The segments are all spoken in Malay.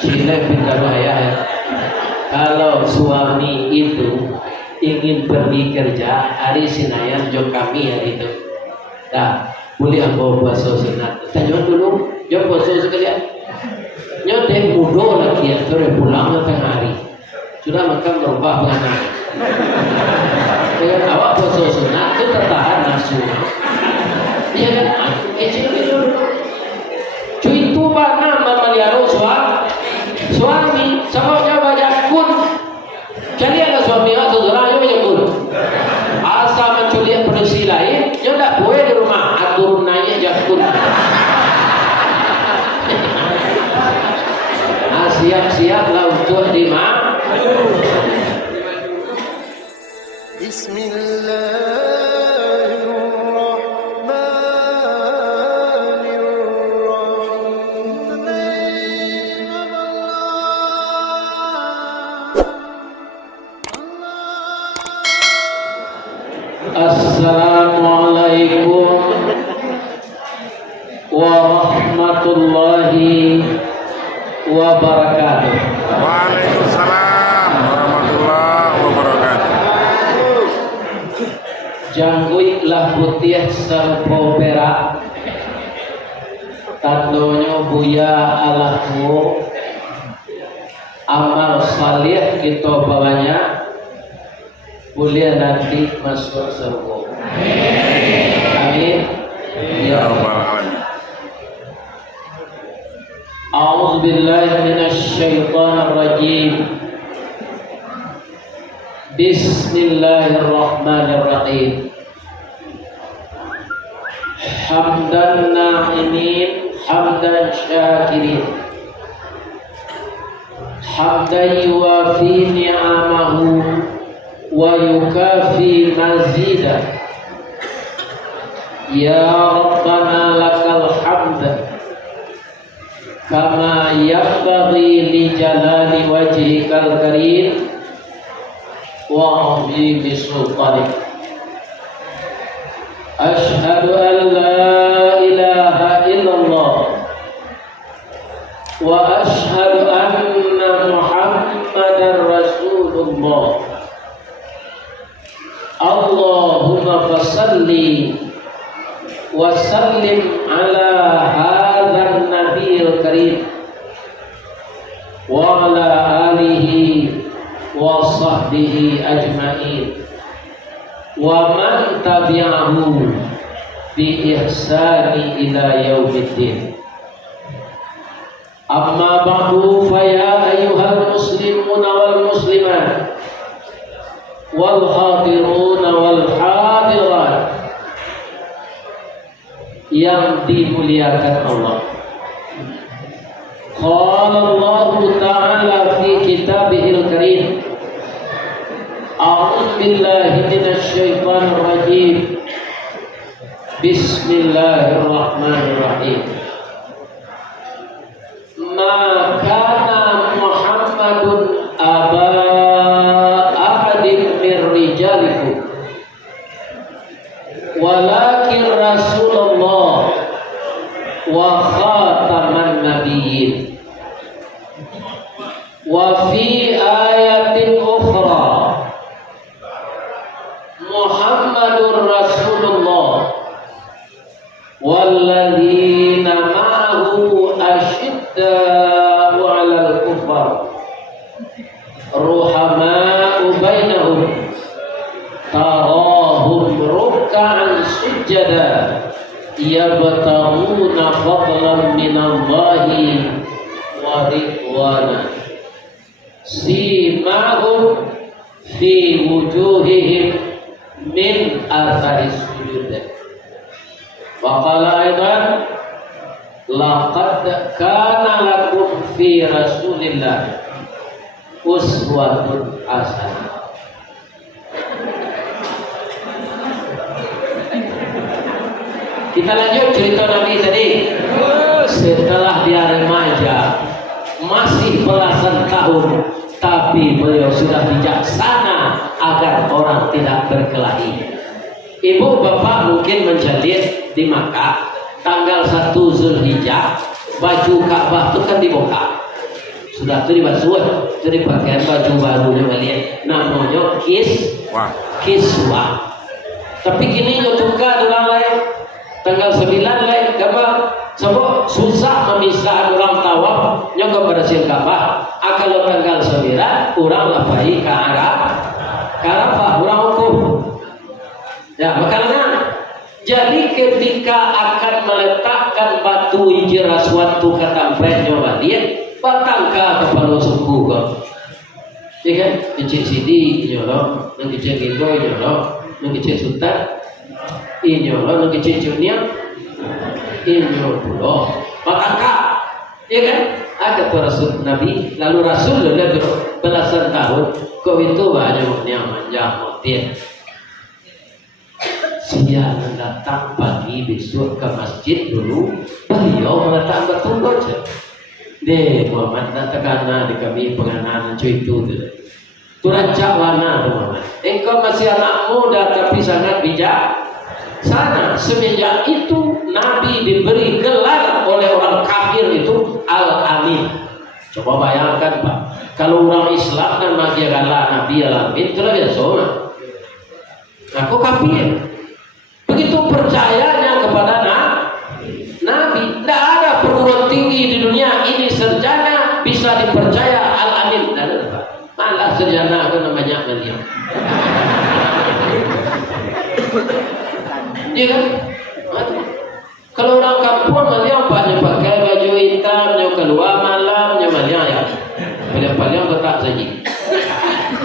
Cile pintar ya. Kalau suami itu ingin pergi kerja, hari Senayan jok kami hari itu. Dah, boleh aku puasa sunat. Tanya dulu, jok puasa sekalian. Nyodek mudo lagi ya, sore pulang ke tengah hari. Sudah makan berubah penganan. Dengan awak puasa sunat itu tertahan nafsu. Iya kan? Dulu. Cuy itu mana memeliharau suami sama coba jakun. Jadi ada suami atau saudara yang jakun. Asal menculik produksi lain, dia tak boleh di rumah atur naik jakun. Siap-siaplah untuk dimakan. Assalamualaikum warahmatullahi wabarakatuh. Waalaikumsalam warahmatullahi wabarakatuh. Jangkui lah putih serpo perak, tandonyo buya alahmu, amal salih kita bawanya, boleh nanti masuk surga. Amin. Ya Rabbal alamin. A'udzu billahi minasy syaithanir rajim. Bismillahirrahmanirrahim. Hamdan na'imin, hamdan syakirin. Hamdan yuwafi ni'amahu wa yukafi mazidah. Ya Rabbana lakal hamd kama yanbaghi li jalali wajhikal karim wa 'azimi sultanik. Asyhadu an la ilaha illallah wa asyhadu anna Muhammadar Rasulullah. Allahumma fasalli wa sallim ala hadzal nabiyil karim wa ala alihi wa sahbihi ajma'in wa man tabi'ahu bi ihsani ila yaumiddin. Amma ba'du, fa ya ayyuhal muslimuna wal muslimat wal hadiruna wal hadirat yang dimuliakan Allah. Qala Allah Ta'ala fi kitabihil karim. A'udzu billahi minasy syaithanir rajim. Bismillahirrahmanirrahim. Ma kana Muhammadun aba ahadin min rijalikum walakin Rasulullah wa khataman nabiyyin. Wa fi ayatin ukhra Muhammadur Rasulullah walladzina ma'ahu ashidda'u 'alal kufar ruhama'u bainahum tarahum ruk'an sujada yabtaghuna fadlan minallahi wa ridwana simahum fi wujuhihim min athari sujud. Wa qala aidan laqad kana lakum fi rasulillah uswatun hasanah. Kita lanjut cerita Nabi tadi. Setelah dia remaja, masih belasan tahun, tapi beliau sudah bijaksana agar orang tidak berkelahi. Ibu bapak mungkin menjadi di Makkah tanggal 1 Zulhijjah, baju Ka'bah itu kan dibuka. sudah tu dibasuh, tu dipakai baju barunya balik, namanya Wah. kiswah. Tapi kini nyo tukar orang lain, tanggal 9 lain, apa? Sebab susah memisah orang tawaf, nyo kebersihan Ka'bah. Kalau tanggal 9 orang lapai ke Arafah, orang hukum. Ya, makanya jadi ketika akan meletakkan batu hijrah suatu katampretnya balik, batangka kepala suku kok. Ya kan? Kecil sidi nyolong, yang kecil gitu nyolong, yang kecil sultan nyolong, yang kecil junior nyolong. Batangka, ya kan? Ada Rasul Nabi, lalu Rasul sudah belasan tahun, kok itu banyak yang manjang motir. Dia datang pagi besok ke masjid dulu, beliau meletakkan batu saja. Deh, Muhammad datang di kami penganan cuy itu. Turancak warna Muhammad. Engkau masih anak muda tapi sangat bijak. Sana semenjak itu Nabi diberi gelar oleh orang kafir itu Al-Amin. Coba bayangkan Pak, kalau orang Islam dan magia gelar Nabi Al-Amin itu lebih sama. Aku kafir. Begitu percayanya kepada Nabi. Tidak ada perguruan tinggi di dunia ini sarjana bisa dipercaya Al-Amin. Malah sarjana itu namanya Maryam. Iya kan? Kalau orang kampung Maryam pakai baju hitam, keluar malam, Maryam ya. Paling betak saja.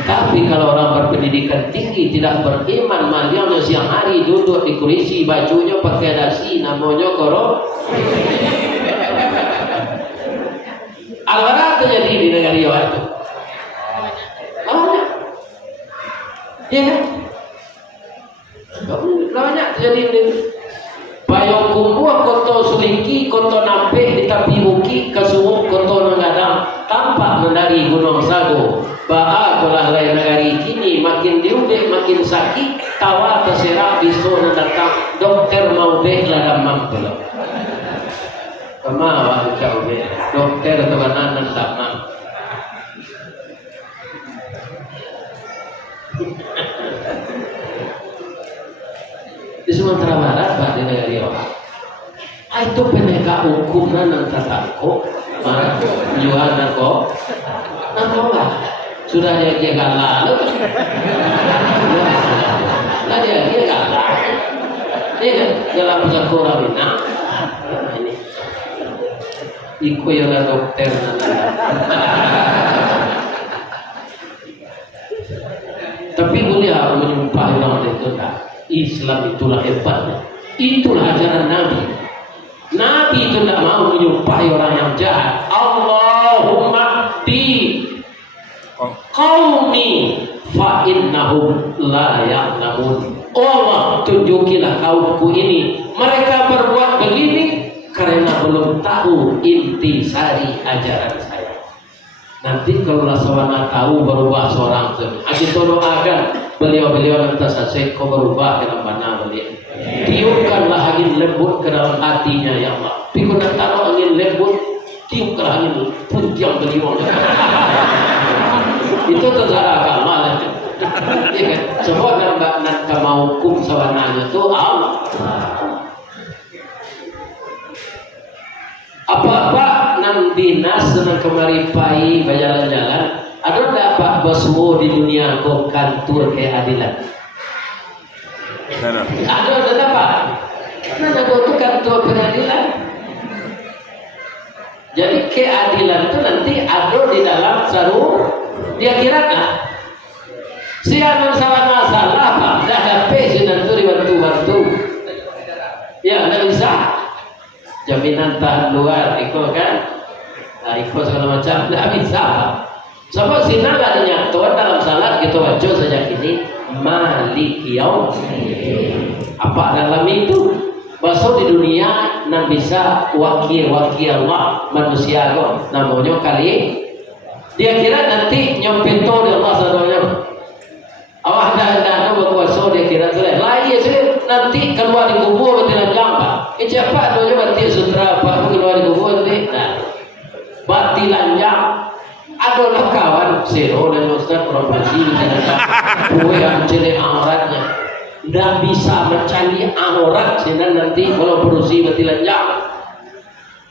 Tapi kalau orang berpendidikan tinggi tidak beriman, Maryam siang hari duduk di kursi, bajunya pakai dasi, namanya korok. Al-Farah terjadi di negara itu. Banyak. Iya kan? Banyak terjadi di payung kumbuh, koto suliki, koto nampeh, ditapi muki, kasumuk, koto nangadang, tampak menari gunung sago. Ba'a kolah lain negari kini makin diudek makin sakit, tawa terserak bisu datang dokter mau deh ladam mampu. Kemana jauh deh dokter atau kanan tak mampu. Di Sumatera Barat Pak di negari orang itu penegak hukum dan tatako marah jual narkoba sudah dia galah loh. Nah dia galah ini kan dalam pusat koramina ini iku yang dokter tapi boleh menyumpah orang itu tak. Islam itulah hebatnya, itulah ajaran Nabi. Nabi itu tidak mau menyumpahi orang yang jahat. Allahumma di qaumi fa innahum la ya'lamun. Allah tunjukilah kaumku ini, mereka berbuat begini karena belum tahu intisari ajaran saya. Nanti kalau lasawana tahu berubah seorang itu, kita doakan beliau-beliau minta saya kau berubah dalam mana beliau. Tiupkanlah angin lembut ke dalam hatinya ya Allah. Pikun taruh angin lembut, tiupkanlah angin punjang beliau. Itu terserah agama lah. Ya kan? Semua nak mau hukum sawananya itu Allah. Apa-apa nang dinas nang kemari pai berjalan-jalan, ada dapat boswo di dunia kau kantor keadilan. Ada dapat. Mana kau tu kantor pengadilan. Jadi keadilan itu nanti ada di dalam sarung di akhirat lah. Siapa salah masalah apa? Dah dapat sudah tu dibantu-bantu. Ya, tak bisa. Jaminan tahan luar, ikut kan? Nah, ikut segala macam, tidak bisa. Sebab sinar ada nyatuan dalam salat kita baca sejak ini Malik Yaumiddin. Apa dalam itu? Bahasa di dunia nan bisa wakil Allah manusia kok namanya kali. Dia kira nanti nyampe to di Allah sadanya. Awak dah berkuasa dia kira tu lah. Lain je nanti keluar di kubur betul jamba. Cepat tu je berarti sutra apa keluar di kubur ni. Nah. Bati lanjang adalah kawan zero dan Ustaz profesi kue yang jelek auratnya tidak bisa mencari aurat sehingga nanti kalau berusia bertilanjang.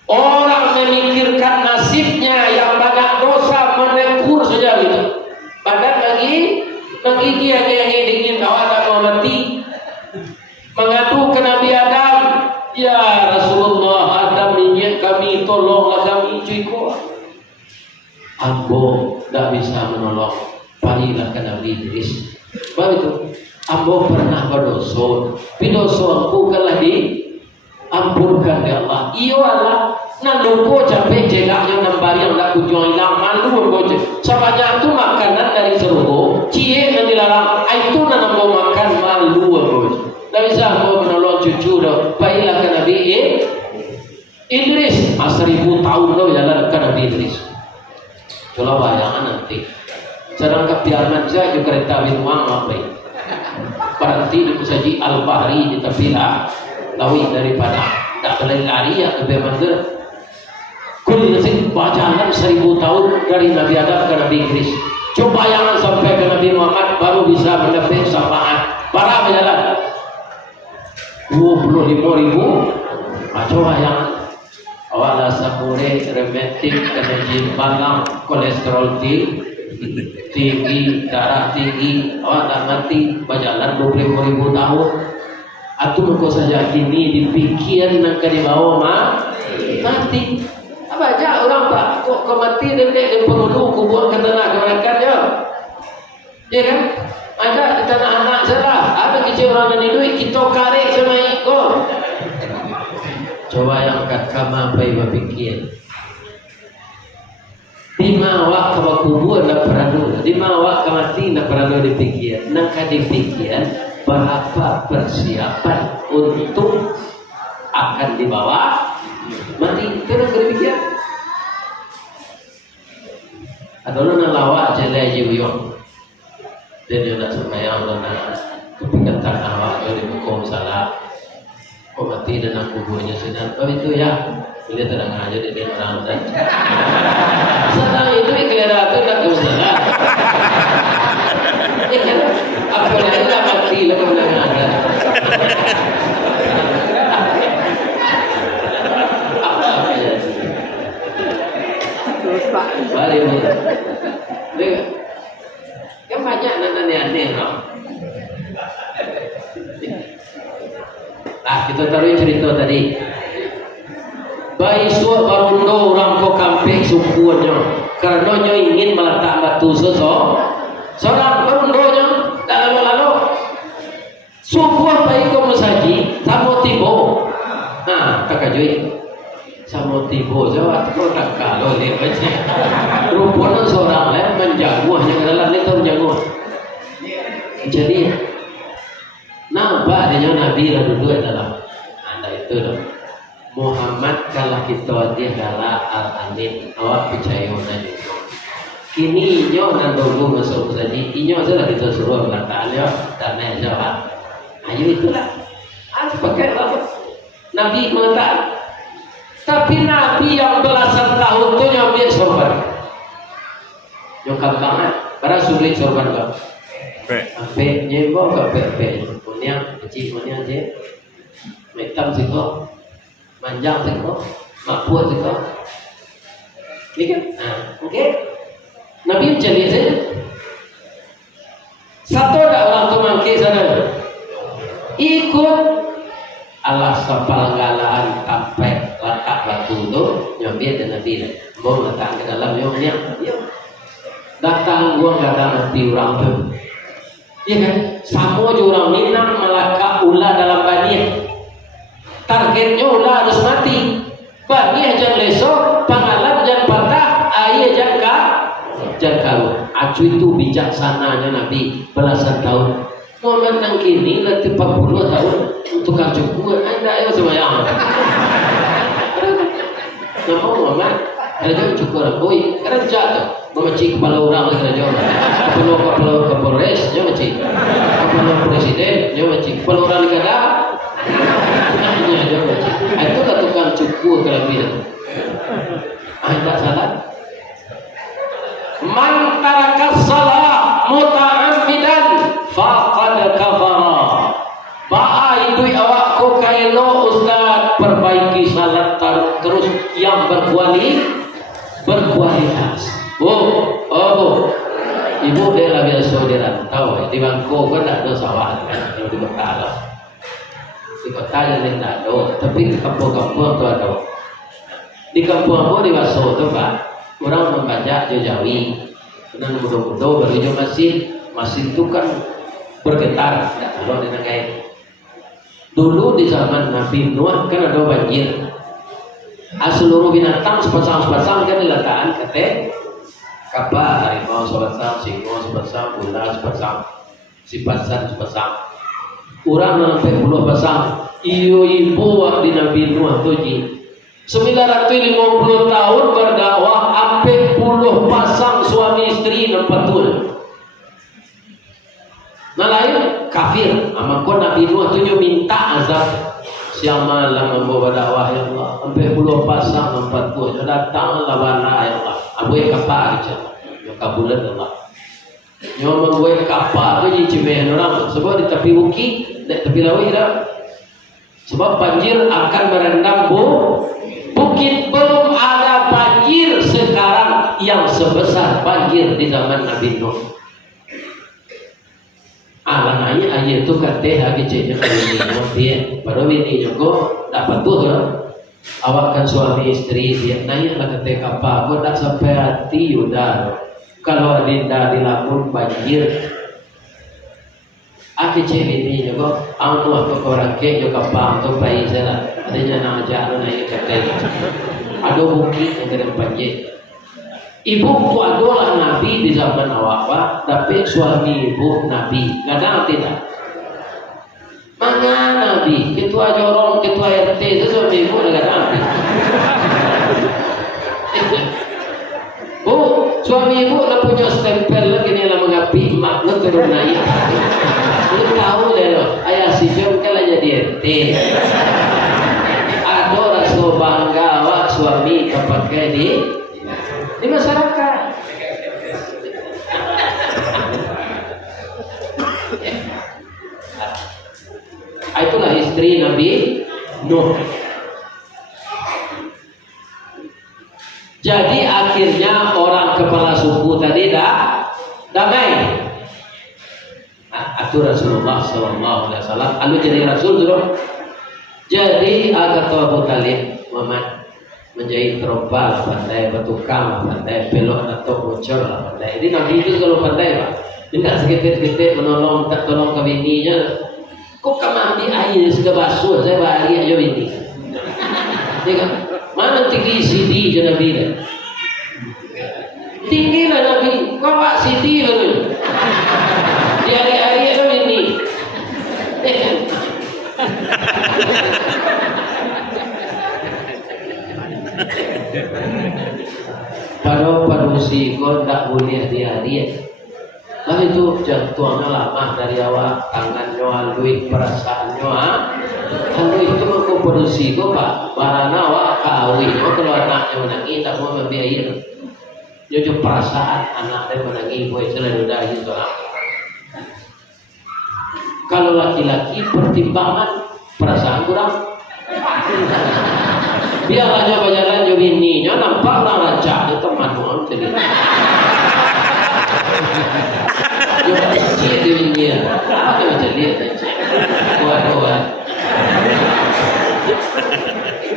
Orang memikirkan nasibnya yang banyak dosa menegur saja gitu. Padahal lagi dia yang ingin awak mau mati mengadu ke Nabi Adam, ya Rasulullah, Adam ingin kami tolonglah kami cuiku. Ambo tidak bisa menolong, panggillah ke Nabi Idris. Sebab itu ambo pernah berdosa, pidoso aku kalah di ampunkan ya Allah. Iyo Allah, naluko capek jegaknya nambari yang tak kunjung hilang malu boje. Sebanyak itu makanan dari serugo, cie yang dilarang, itu nanambo makan malu boje. Tak bisa ambo menolong cucu dah. Baiklah ke Nabi Idris, 1000 tahun dah jalan ke Nabi Idris. Kalau bayangan nanti, sedang kebiaran saja juga kereta uang apa? Berhenti di Musaji Al-Bahri di tepi lawi daripada tak boleh lari ya lebih benar. Kuli nasi bacakan 1000 tahun dari Nabi Adam ke Nabi Idris. Coba jangan sampai ke Nabi Muhammad baru bisa mendapat syafaat. Para berjalan 25.000. Coba jangan awal sapure remetik energi balang kolesterol tinggi darah tinggi awal mati berjalan 25.000 tahun. Atau kau saja kini dipikir nak di bawah mati. Apa aja orang pak kok mati dan penghulu kubur ke tanah kemerdekaan je. Ya kan? Ada di tanah anak salah. Ada kecil orang dan duit kita karek sama ikut. Coba yang kat kama apa yang berpikir. Lima wak kama kubur nak peradu. Lima wak kama mati nak peradu dipikir. Nak dipikir. Berapa persiapan untuk akan dibawa mati kena berpikir atau nak lawak jelai jiwiyong dan dia nak sembahyang dan nak kepikan tanah awak jadi hukum salah kau mati dan aku buahnya sedang itu ya bila terang aja dia orang dan sedang itu ikhlas itu tak kebesaran apa lagi nak mati lepas belakang ada. Balik ni. Dengar. Kan banyak nak aneh-aneh tau. Kita taruh cerita tadi. Bayi suap barundo orang ko kampung sukuannya. Kerana nyo ingin meletak batu seorang barundonya tak lalu-lalu. Sukuan bayi ko masaji samo tibo. Nah, tak kajui. Samo tibo jawab ko tak kalau dia baca. Rupanya seorang lain menjaguhnya ke dalam itu menjaguh. Jadi nampak dia Nabi lalu dua dalam anda itu dong. Muhammad kalau kita dia adalah Al-Amin awak percaya nanti. Kini inyo nan dulu masuk saji inyo sudah kita suruh berkata dan menjawab. Ayo itulah. Pakai apa? Nabi mengatakan. Tapi Nabi yang belasan tahun itu nyambil sorban. Nyokap banget. Karena sulit sorban bang. Sampai nyebok ke pe. Punya kecil punya je. Metam sih kok. Manjang sih kok. Makbuat sih kok. Ini kan? Oke. Nabi mencari saja. Satu ada orang tu mangkir sana. Ikut Allah sapal galaan sampai letak batu tu nyambil dan Nabi mau letak ke dalam nyomnya. Datang gua datang mati orang tu. Iya kan? Sama je orang Minang melakak ular dalam banir. Targetnya ular harus mati. Banir jangan lesok, pangalat jangan patah, air jangan kau. Acu itu bijaksananya Nabi belasan tahun. Momen yang kini nanti 40 tahun untuk acu kuat. Anda ayo semayang. Nama Muhammad kerja cukup rakoi kerja tu memecik kepala orang kerja. Kepala Kapolres dia mecik. Kepala Presiden dia mecik. Kepala orang negara dia mecik. Itu lah tukang cukup kelebihan. Anda salah. Man taraka shalah muta'ammidan faqad kafara. Ba'a itu awak ko kaelo ustaz perbaiki salat terus yang berkualitas. Bu, ibu dia lah biasa di rantau, di Bangko kan tak ada sawah kan, di kota lah. Di kota yang tak ada, tapi di kampung-kampung tu ada. Di kampung aku di Waso tu pak, orang membaca Jawi, dan mudah-mudah baru masih tu kan bergetar, tak kalau di Nangai. Dulu di zaman Nabi Nuh kan ada banjir. Seluruh binatang sepasang-sepasang kan diletakkan kete kapal, harimau sepasang, singo sepasang, ular sepasang, sipasan sepasang. Orang sampai puluh pasang. Ibu di Nabi Nuh tu ji 950 tahun berdakwah sampai puluh pasang suami istri nempatul. Nah lain kafir. Amakon Nabi Nuh tu minta azab siang malam membawa dakwah ya Allah sampai puluh pasang nempatul. Datang lawana ya Allah. Abu kapal aja. Yo kabulan Allah. Yo membuat kapal tu ji cemeh orang sebab di tepi bukit, di tepi laut dah. Sebab banjir akan merendam bukit. Belum ada banjir sekarang yang sebesar banjir di zaman Nabi Nuh. Alananya ayat tu kata hagi ceknya dia baru ini juga dapat tuh awak kan suami istri dia nanya lah kata apa aku tak sampai hati udah kalau adinda dilamun banjir aki cek ini juga aku orang ke juga apa untuk bayi saya adanya nama jalan naik kata ada bukit yang kena banjir. Ibu tu adalah Nabi di zaman awak, tapi suami ibu Nabi. Kadang tidak. Mana Nabi? Ketua jorong, ketua RT itu suami ibu ada Nabi. Bu, suami ibu nak punya stempel lagi ni lah mengapi makna turun naik. Lu tahu deh, ayah si Jom kalau jadi RT. Ada rasa bangga awak suami kepakai di masyarakat. Itulah istri Nabi Nuh. Jadi akhirnya orang kepala suku tadi dah damai. Atur Rasulullah SAW. Lalu jadi Rasul dulu. Jadi agak tua Abu Talib Muhammad menjahit terompah pandai, bertukang pandai, pelok atau bocor pandai. Jadi Nabi itu kalau pandai pak, tidak seketik-ketik menolong, tak tolong ke bininya. Kok kamu ambil air sudah basuh, saya bagi aja bini. Dia kan, mana tinggi CD je Nabi lah. Tinggi lah Nabi, kau pak CD lah tu. Di hari-hari aja bini. Pada si kau tak boleh hari-hari. Tapi itu jatuhnya lama dari awak tangannya, duit perasaannya. Kalau itu aku produksi kau pak, barana awak kawin. Kau kalau anaknya menangis tak mau membiayai. Jujur perasaan anaknya menangis, boleh selalu dah itu lah. Kalau laki-laki pertimbangan perasaan kurang. Biarlah jalan-jalan jo bininya nampak orang rancak itu manual jadi. Jo cik dia bininya. Apa macam dia cik. Kuat-kuat.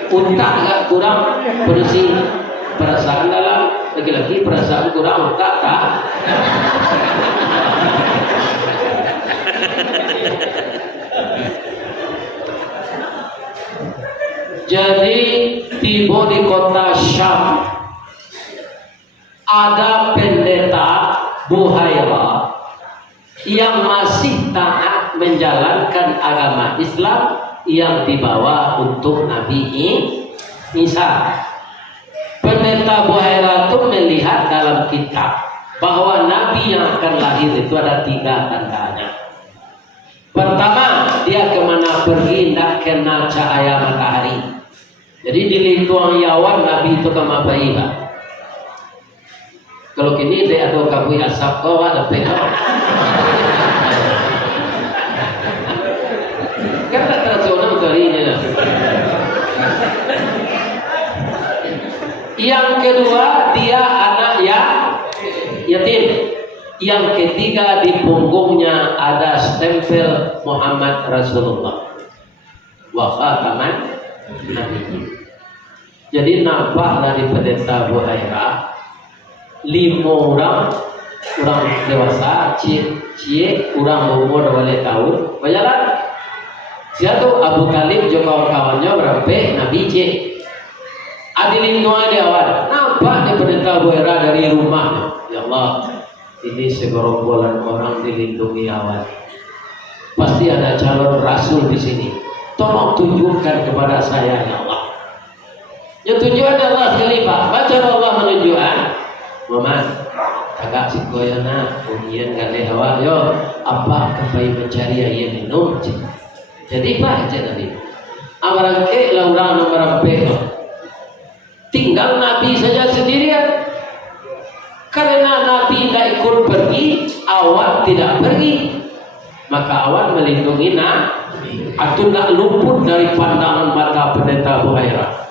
Untak agak kurang bersih perasaan dalam laki-laki perasaan kurang untak tak. Jadi tiba di kota Syam ada pendeta Buhaira yang masih taat menjalankan agama Islam yang dibawa untuk Nabi Isa. Pendeta Buhaira itu melihat dalam kitab bahwa Nabi yang akan lahir itu ada 3 tandanya. Pertama, dia kemana pergi tidak kena cahaya matahari. Jadi di lingkungan Yawan Nabi itu kemana pergi pak? Kalau kini dia ada kabui asap kau ada pengau. Kan tak tradisional dari ini lah. Yang kedua dia anak yang yatim. Yang ketiga di punggungnya ada stempel Muhammad Rasulullah. Wa khataman nabiyyin. Jadi nampak dari pendeta Buhaira 5 orang dewasa, cie orang umur 2 tahun, berjalan. Siatu Abu Talib juga kawannya berapa Nabi C. Adilin doa di awal. Nampak di pendeta Buhaira dari rumah. Ya Allah, ini segerombolan orang dilindungi awal. Pasti ada calon rasul di sini. Tolong tunjukkan kepada saya ya Allah. Yang tujuan Allah sekali Pak. Baca Allah menunjukkan. Mama, agak sikoyana, kemudian gade hawa yo, apa kepai mencari air minum. Jadi Pak aja tadi. Amarang laura nomor tinggal Nabi saja sendirian. Karena Nabi tidak ikut pergi, awak tidak pergi. Maka awak melindungi Nabi. Atau tak luput dari pandangan mata pendeta Buhaira.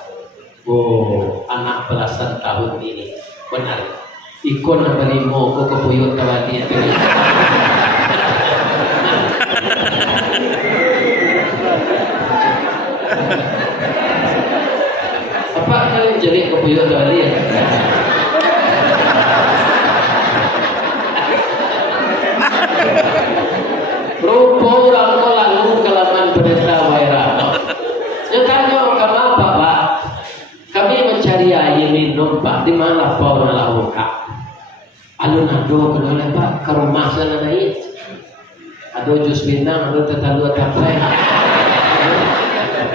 Oh, anak belasan tahun ini benar. Ikon apa limo kok kepuyut tawati itu. Apa kalian jadi kepuyut tawati ya? Rupa orang ko lalu kelaman pendeta Buhaira. Nyatanya kenapa Pak? Kami mencari air minum Pak. Di mana Paul lalu Kak? Alun ado kenal Pak ke rumah sana naik. Ado jus bintang, ado tetalu tapai.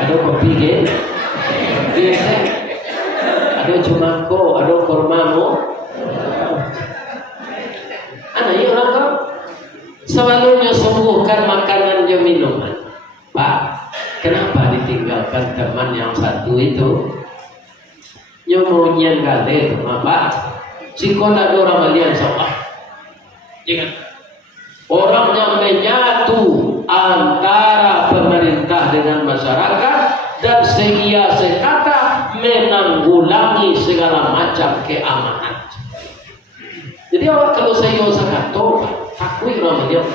Ado kopi ge. Biasa. Ado cumako, ado kormamu. Anak ini orang kau selalunya sembuhkan makanan dan minuman. Pak, kenapa ditinggalkan teman yang satu itu? Nyomonyan kali itu, Pak. Sikon ada orang malian soal. Jangan. Orangnya menyatu antara pemerintah dengan masyarakat dan seia sekata menanggulangi segala macam keamanan. Jadi awak kalau saya sakato, takui orang malian.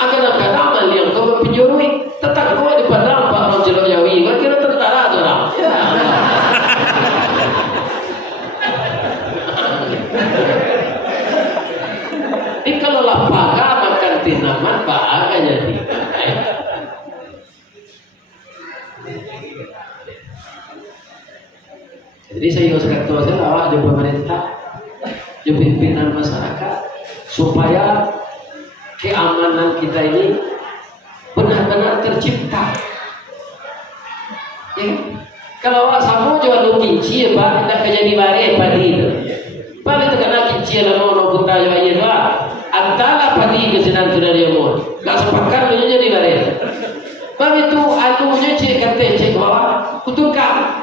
Akan malian kau penjurui, tetap kau di padang Pak orang Jelok Yawi, kau kira tentara tu orang. Ya. Ini kalau lapaga makan tinaman bahaga jadi. Jadi saya kata saya awak di pemerintah, di pimpinan masyarakat supaya keamanan kita ini benar-benar tercipta. Ya. Kalau awak sama jual lu kinci, Pak, tidak kejadi bare padi itu. Paling terkena kinci lah mau punta jual ini lah. Antara padi ke sinan sudah dia mau. Tak sepakat lu jadi bare. Bang itu alunya cek kata cek bawah, kutukang.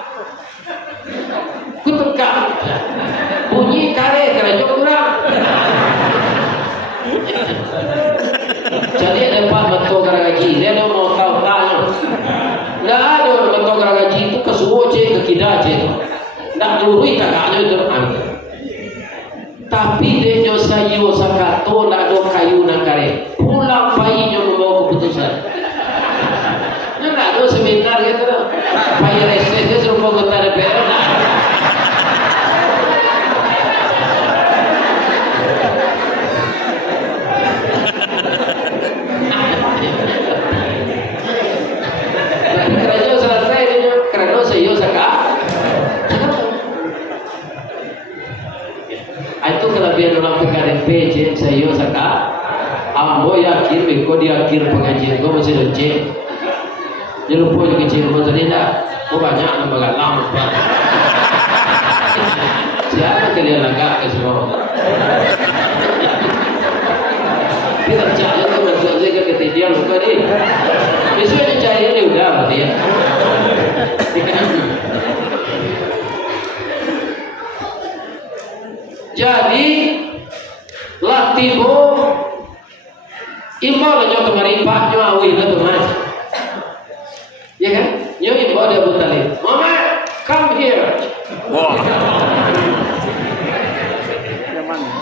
Bunyi kare kerajaan kurang. Jadi ada Pak Betul Garagaji, dia ada mau tahu tanya. Tidak ada Betul Garagaji itu ke suwo cek ke kida cek. Tidak lurui kakaknya itu. Tapi dia nyo sayu sakato tidak ada kayu nak kare. Pulang bayinya membawa keputusan. Dia tidak ada seminar gitu. Bayi reses dia suruh anggota DPR. Itu kelebihan orang pengajian PJ saya saka ambo yakin beko di akhir pengajian kau masih leceh dia lupa juga kecil kau tadi dah kau banyak lembaga lama siapa kalian lagak ke semua kita cari tu masuk aja ke ketidian lupa ni besoknya cari ni udah berarti ya Jadi latibo imbau lah nyo kemari pak nyo awi lah tuh mas. Ya kan? Nyo imbau dia Abu Talib. Mama, come here. Wah.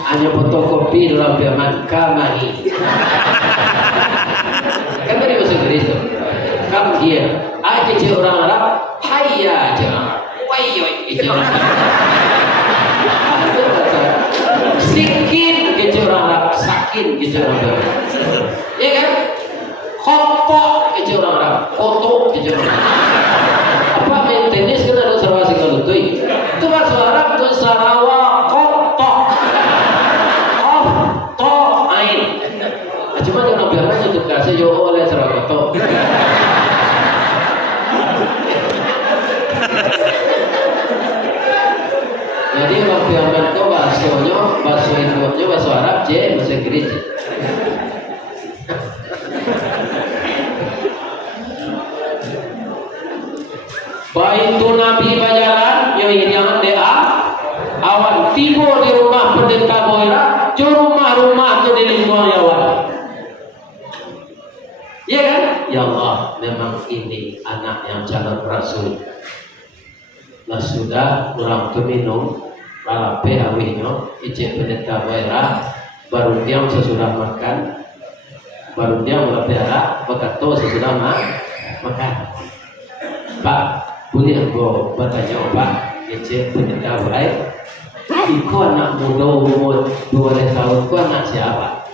Hanya fotokopi dalam firman kamari. Kan dari bahasa Inggris tuh. Come here. Aja cek orang Arab, hayya aja. Wayoy. Sikin kece orang Arab, sakin kece orang Arab. Iya kan? Kopok kece orang Arab, kotok kece orang Arab. Apa main tenis kan ada Sarawak kalau tuh? Itu bahasa Arab tuh Sarawak kotok. Oh, to ain. Cuma orang bilang aja tuh kasih yo oleh Sarawak kotok. Jadi waktu yang itu bahasa Indonesia, bahasa Arab, bahasa Inggris. Baitu Nabi berjalan, yang dia awan tiba di rumah pendeta Boira, ke rumah-rumah itu di lingkungan awan. Iya kan? Ya Allah, memang ini anak yang calon rasul. Lah sudah orang tu minum lalape awinyo ije pendeta Boira baru diam sesudah makan baru diam lalape ara bakato sesudah makan. Pak boleh aku bertanya Pak ije pendeta Boira iko anak muda umur 2 tahun ku anak siapa?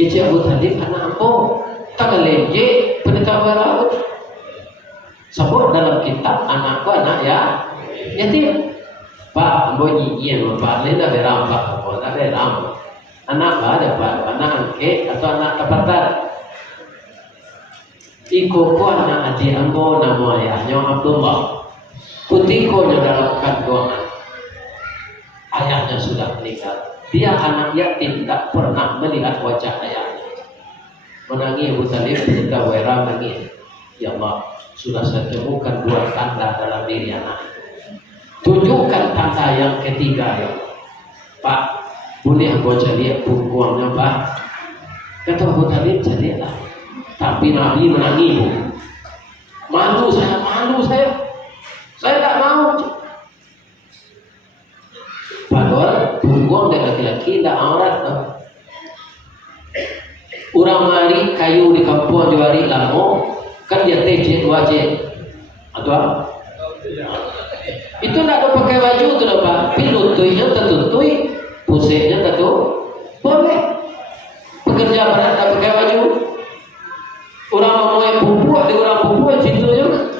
Ije Abu Talib anak ampo tak leje pendeta Boira. Sebut dalam kitab anakku anak ya yatim. Pak ambo nyinyir Pak lena berampak apa tak beram. Anak ada Pak anak angke atau anak kapatan. Iko ko anak adik ambo nama ayahnya Abdullah. Putiko nya dalam kandungan. Ayahnya sudah meninggal. Dia anak yatim tak pernah melihat wajah ayahnya. Menangis Abu Talib pendeta Boira menangis. Ya Allah, sudah saya temukan 2 tanda dalam diri anak. Tunjukkan tanda yang ketiga ya Pak. Boleh aku cari punggungnya Pak? Kata Abu Talib carilah. Tapi Nabi menangis. Malu saya. Saya tak mau. Padahal punggung dari laki-laki tidak aurat. Orang mari kayu di kampung juari lamo. Kan dia TJ 2J atau apa? Itu tidak ada pakai baju tu lah Pak. Pilutuynya tertutup, pusingnya tertutup. Boleh. Pekerja berat tak pakai baju. Orang mau pupuk, di orang pupuk situ juga.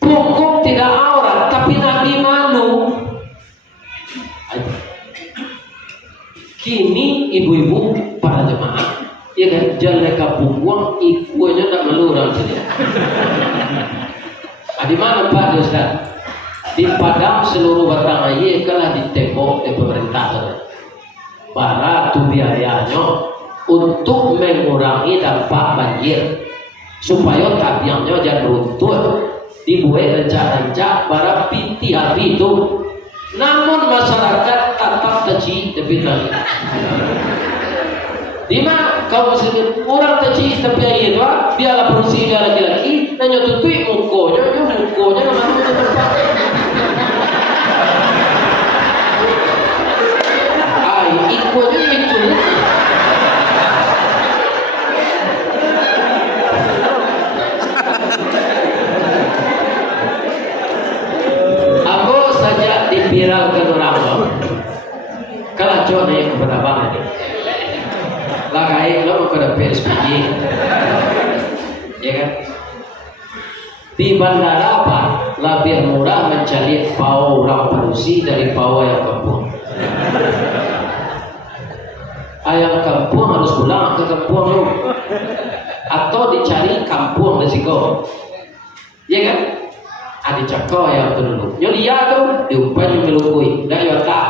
Punggung tidak aurat, tapi Nabi malu. Kini ibu-ibu para jemaah. Ya kan, jalan kampung buang ikunya tak malu orang sini. Di mana Pak Ustaz? Di Padang seluruh batang air kalah ditembok di pemerintah. Para tu biayanya untuk mengurangi dampak banjir supaya tabiangnya jangan runtuh. Dibuat rencana para piti hari itu. Namun masyarakat tetap terci lebih lagi. Di mana kau mesti orang terci tapi air tu, biarlah produksi dia laki-laki, nanya tutui mukonya nama itu tempat. Ikunya itu. Aku saja dipiralkan orang. Kalau cowok yang kepada bang ini. Lakai lo kepada PSPG, ya kan? Di bandara apa? Lebih murah mencari pau orang produksi dari pau ayam kampung. Ayam kampung harus pulang ke kampung lo, atau dicari kampung resiko, ya kan? Ada cakap ayam tu dulu. Nyolia tu diumpan melukui, dah yota.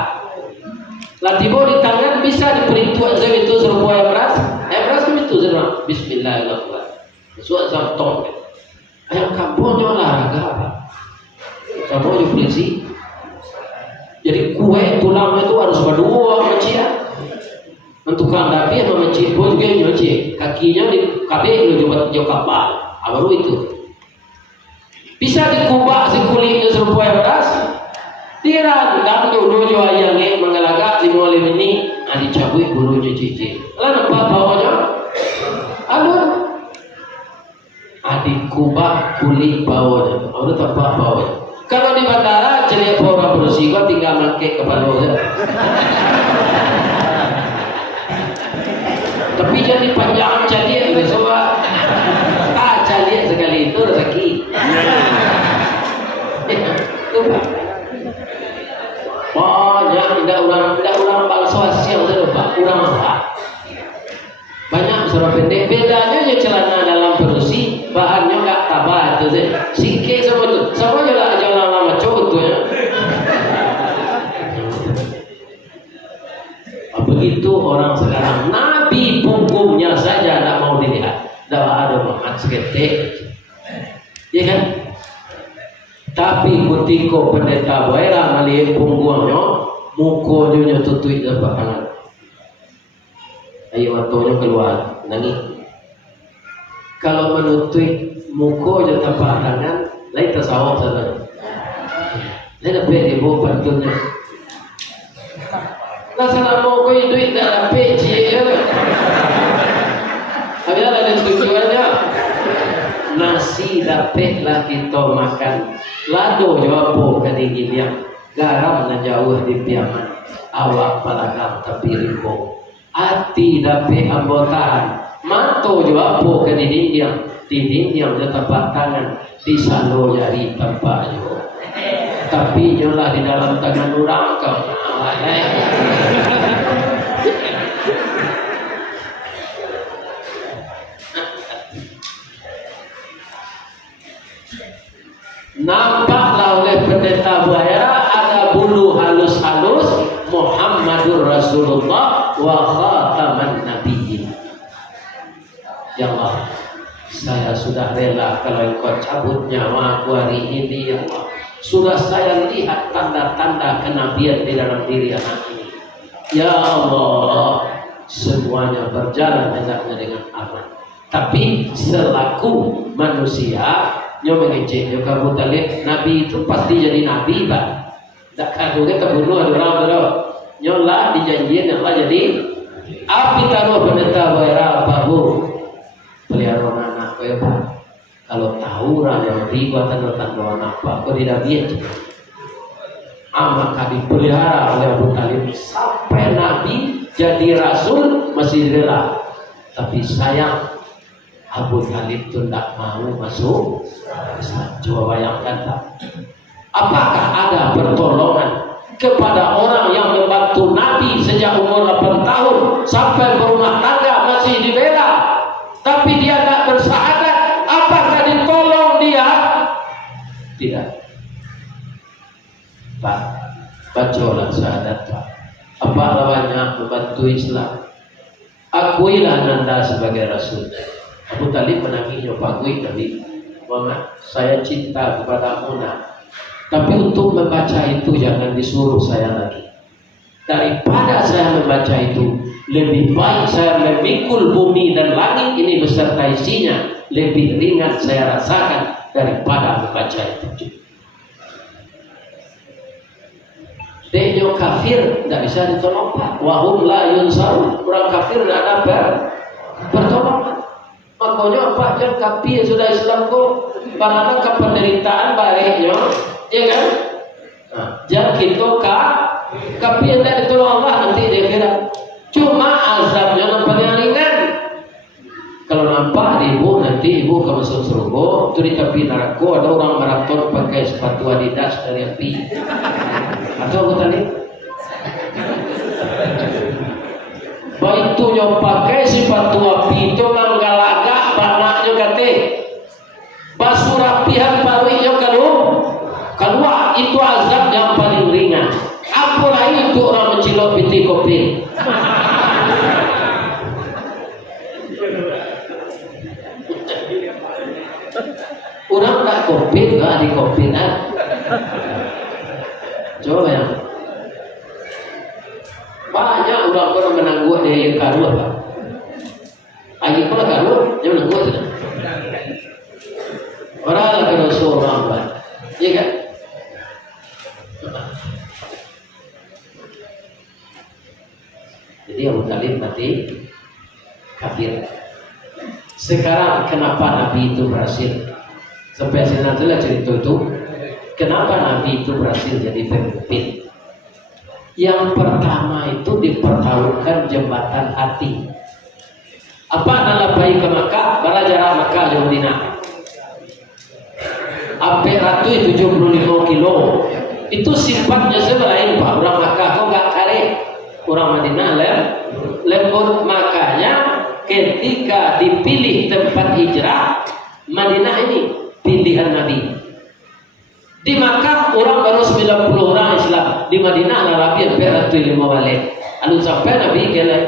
Latibo di tangan bisa diberi tuan saya itu serupa ayam beras kami itu serupa Bismillahirrahmanirrahim suat samtong ayam kampung olahraga apa kamu polisi Jadi kue tulangnya itu harus berdua macam untuk kandapi sama mencik pun juga nyuci kakinya di kabeh coba kapal baru itu bisa dikubah si kulitnya serupa beras tiran dan dulu juga yang mengelagak di mualim ini dicabui bulunya cici lalu apa bawahnya alun dikubah kulit bawahnya udah tempat bawahnya kalau di bandara ceria orang bersih kok tinggal make kepala tapi jadi panjang jadi itu semua jadi sekali itu rezeki banyak tidak orang bangsa siang itu pak orang apa banyak surat pendek bedanya ya celana dalam bersih bahannya nggak tabah itu sike sama jalan lama cowok itu ya begitu orang sekarang nabi punggungnya saja tidak mau dilihat tidak ada Muhammad seketik ya kan tapi ketika pendeta baira melihat punggungnya mukonya tutui di bakalan ayo matonya keluar nangis kalau menutui mukonya tapak tangan lain tersawap sana lain dapat ibu bantunya laksana mau kau duit tak dapat cie ada tujuannya nasi dapatlah kita makan lado jawab kedingin yang garam na jauh di piaman awak palagam tapi rimbo hati dapat ambotan manto jawab kedingin yang tapak tangan di salo jari tempat yo tapi nyolah di dalam tangan orang kau nampaklah oleh pendeta buaya ada bulu halus-halus Muhammadur Rasulullah wa khataman nabiyyin. Ya Allah, saya sudah rela kalau engkau cabut nyawa aku hari ini ya Allah. Sudah saya lihat tanda-tanda kenabian di dalam diri anak ini. Ya Allah, semuanya berjalan dengan aman. Tapi selaku manusia, nyo mengecek, nyo kamu talib Nabi itu pasti jadi Nabi pak. Tak kado kita bunuh orang bro. Nyo lah dijanjiin Allah jadi. Api taruh pendeta bayar bahu. Pelihara anak kau pak. Kalau tahu orang yang riba tanda-tanda apa, kau tidak biar. Maka dipelihara oleh Abu Talib sampai Nabi jadi Rasul masih rela. Tapi sayang Abu Talib itu tidak mau masuk Islam. Coba bayangkan tak? Apakah ada pertolongan kepada orang yang membantu Nabi sejak umur 8 tahun sampai berumah tangga masih dibela, tapi dia tidak bersyahadat? Apakah ditolong dia? Tidak. Pak, bacalah syahadat Pak. Apa lawannya membantu Islam? Akuilah Anda sebagai Rasul. Abu Talib menangisnya pakui Nabi Muhammad, saya cinta kepadamu nak. Tapi untuk membaca itu jangan disuruh saya lagi. Daripada saya membaca itu, lebih baik saya memikul bumi dan langit ini beserta isinya. Lebih ringan saya rasakan daripada membaca itu. Denyo kafir tidak bisa ditolong Pak. Wahum la yunsarun. Orang kafir tidak ada pertolongan. Makanya Pak jangan kafir sudah Islam kok. Karena penderitaan baiknya, ya kan? Nah, jangan kita kafir tidak ditolong Allah nanti dia kira. Cuma azabnya nampak yang ringan. Kalau nampak ibu nanti ibu ke masuk surga, itu di tepi neraka ada orang maraton pakai sepatu Adidas dari api. Atau aku tadi? Baik tu yang pakai sepatu api itu menggalaga banaknya kate. Basuh rapihan paruhnya keluar itu azab yang paling ringan. Apalah itu orang mencilok binti kopi. Orang tak kopi, tak di kopi kan? Coba ya, banyak orang pernah menangguh dia karu apa lagi pula karu dia menangguh tidak orang lagi rasul orang buat iya kan jadi Abu Talib mati kafir. Sekarang kenapa Nabi itu berhasil sampai nantilah cerita itu kenapa Nabi itu berhasil jadi pemimpin. Yang pertama itu dipertaruhkan jembatan hati. Apa adalah bayi ke Makkah? Jarak Makkah ke Madinah. Sampai 175 kilo. Itu sifatnya selain Pak. Orang Makkah kok gak kare. Orang Madinah lembut. Makanya ketika dipilih tempat hijrah, Madinah ini pilihan Nabi. Di Makkah orang baru 90 orang Islam, di Madinah Arabi hampir 105 balik. Lalu sampai Nabi kele.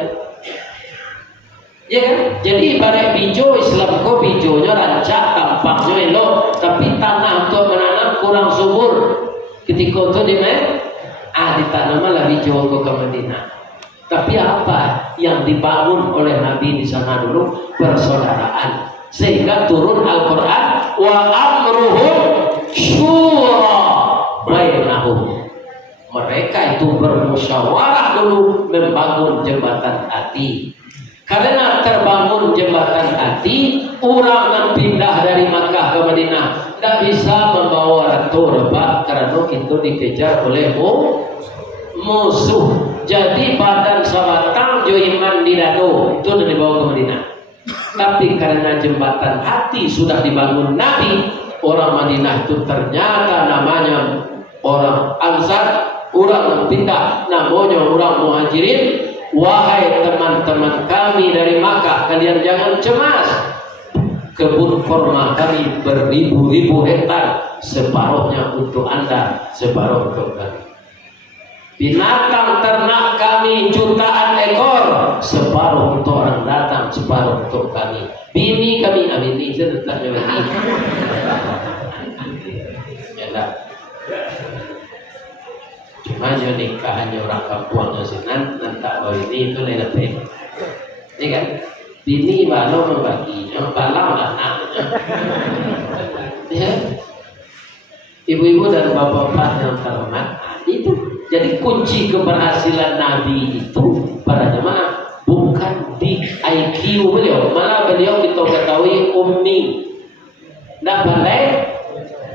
Ya kan? Jadi ibarat hijau Islam kok hijaunya rancak, tampaknya elok, tapi tanah untuk menanam kurang subur. Ketika itu ditanamlah hijau ke Madinah. Tapi apa yang dibangun oleh Nabi di sana dulu? Persaudaraan. Sehingga turun Al-Quran wa amruhum syura bainahum. Mereka itu bermusyawarah dulu membangun jembatan hati. Karena terbangun jembatan hati, orang yang pindah dari Makkah ke Madinah tidak bisa membawa ratu rebak karena itu dikejar oleh musuh. Jadi badan sabatang jo iman di dado itu sudah dibawa ke Madinah. Tapi karena jembatan hati sudah dibangun Nabi, orang Madinah itu ternyata namanya orang Ansar, orang yang pindah namanya orang Muhajirin. Wahai teman-teman kami dari Makkah, kalian jangan cemas. Kebun kurma kami beribu-ribu hektar, separuhnya untuk Anda, separuh untuk kami. Binatang ternak kami jutaan ekor, separuh untuk orang datang, separuh untuk kami. Bini kami, bini saya tetap bini. Ya, cuma yang nikahannya orang kampungnya sinan nanti bahwa ini itu lebih ini kan bini balau membagi yang balau anaknya ya ibu-ibu dan bapak-bapak yang terhormat itu jadi kunci keberhasilan Nabi itu pada jemaah bukan di IQ beliau, malah beliau kita ketahui ummi tidak pandai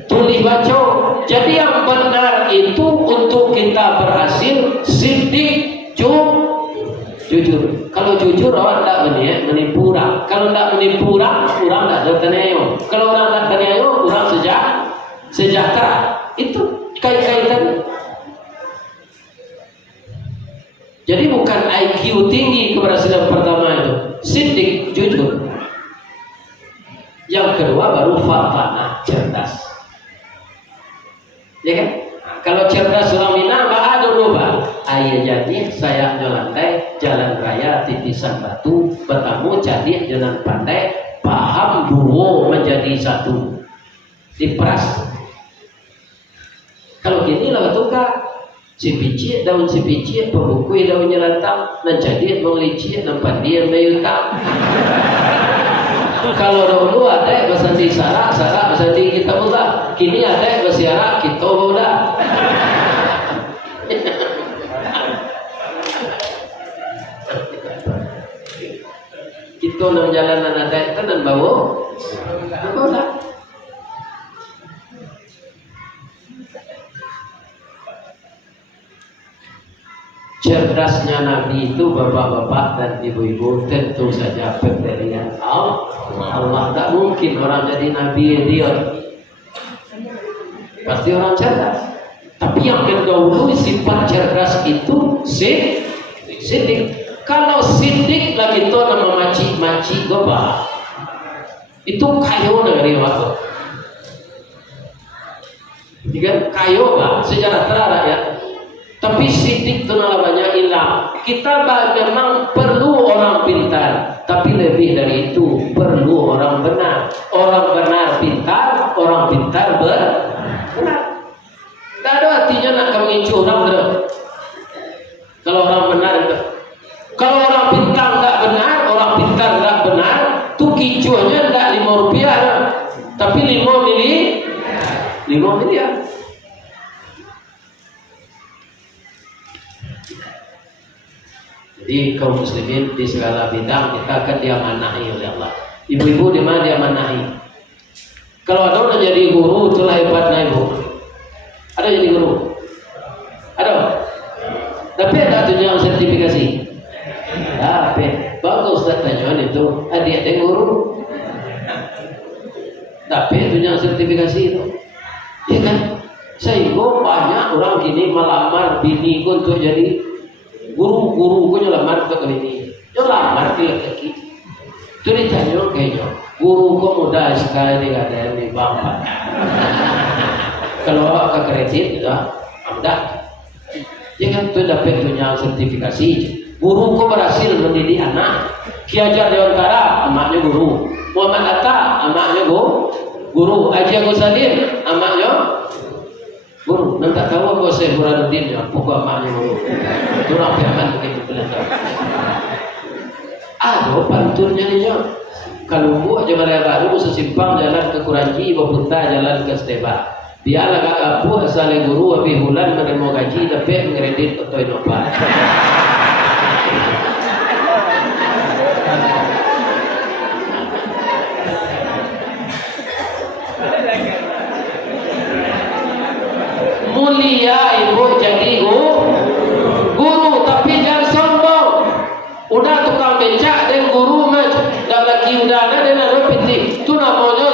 tulis baca. Jadi yang benar itu untuk kita berhasil siddiq jujur. Kalau jujur orang tidak menipu orang. Kalau tidak menipu orang tidak tertaniayo. Kalau orang tidak tertaniayo, orang sejahtera. Itu kait-kaitan. Jadi bukan IQ tinggi keberhasilan pertama itu, siddiq jujur. Yang kedua baru fatanah cerdas. Ya kan? Nah, kalau cerdas sulamina ada dulu ayah jadi saya nyolantai jalan raya titisan batu bertemu jadi jalan pandai paham duo menjadi satu diperas. Kalau gini lah tukar si biji daun si biji pembukui daunnya lantang menjadi mengelicit nampak dia mayutang. Kalau dahulu ada bahasa di sarak bahasa di kita muda, kini ada bahasa Arab kita muda. Kita nang jalanan ada itu dan bawa muda. Cerdasnya Nabi itu bapak-bapak dan ibu-ibu tentu saja pemberian Allah. Tak mungkin orang jadi Nabi idiot. Pasti orang cerdas. Tapi yang kedahulu sifat cerdas itu siddiq. Kalau siddiq lagi itu nama maci-maci goba. Itu kayo dari waktu. Jika kayo sejarah rakyat. Tapi siddiq itu namanya hilang. Kita memang perlu orang pintar, tapi lebih dari itu perlu orang benar. Orang benar pintar, orang pintar benar. Tak ada artinya nak mengincu orang benar. Kalau orang benar itu Jadi kaum muslimin di segala bidang kita akan diamanahi oleh Allah. Ibu-ibu di mana diamanahi? Kalau ada udah jadi guru itulah hebatnya ibu. Ada jadi guru? Ada? Tapi ada tunjangan sertifikasi? Tapi bagus datanya itu adik-adik guru. Tapi tunjangan sertifikasi itu, ya kan? Sehingga banyak orang kini melamar bini untuk jadi guru ku nyelamar ke bini, nyelamar ke laki. Itu ditanya kayaknya, guru ku muda sekali ada di bapak. Kalau ke kredit, ya, mudah. Ya kan itu dapat tunjangan sertifikasi. Guru ku berhasil mendidik anak. Ki Hajar Dewantara, amaknya guru. Muhammad Atta, amaknya guru. Haji Agus Salim, amaknya guru. Nanti tahu apa saya Burhanuddin ya, pokok amaknya guru. Itu orang firman begitu belajar. Ada panturnya dia. Kalau buat jalan baru sesimpang jalan ke Kuranji, Bapunta jalan ke Steba. Biarlah kakak bu asal guru habis bulan menerima gaji tapi ngeredit atau inopat. Mulia ibu jadi guru tapi jangan sombong. Udah tukang becak dan guru macam dah lagi udah ada dan ada piti. Itu namanya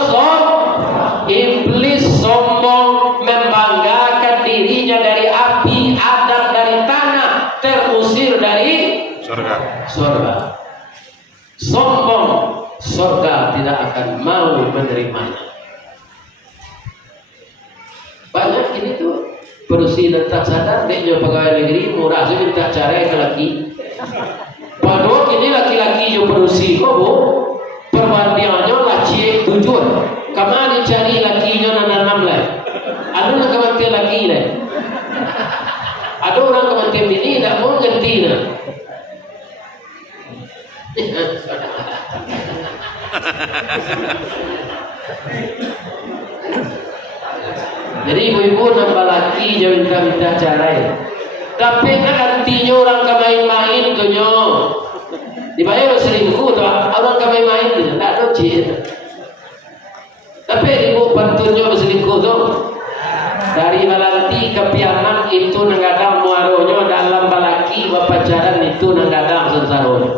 iblis sombong, membanggakan dirinya dari api, Adam dari tanah, terusir dari surga. Sombong, surga tidak akan mau menerimanya. Banyak ini tuh berusia dan tak sadar dia pegawai negeri murah sih minta cerai ke laki. Padahal ini laki-laki yang berusia kok bu perwantiannya laki tujuan. Kemana cari lakinya nanam lah? Ada orang kemantian laki lah. Ada orang kemantian ini tidak mau ganti lah. Jadi ibu-ibu nambah laki jangan minta cerai. Tapi kan artinya orang kemain-main tu nyo. Dibayar selingkuh tu orang kemain-main tu tak ada cik. Tapi ibu pantunnya berselingkuh tu dari balanti ke piaman itu nanggadang muaronya dalam balaki berpacaran itu nanggadang sensaronya.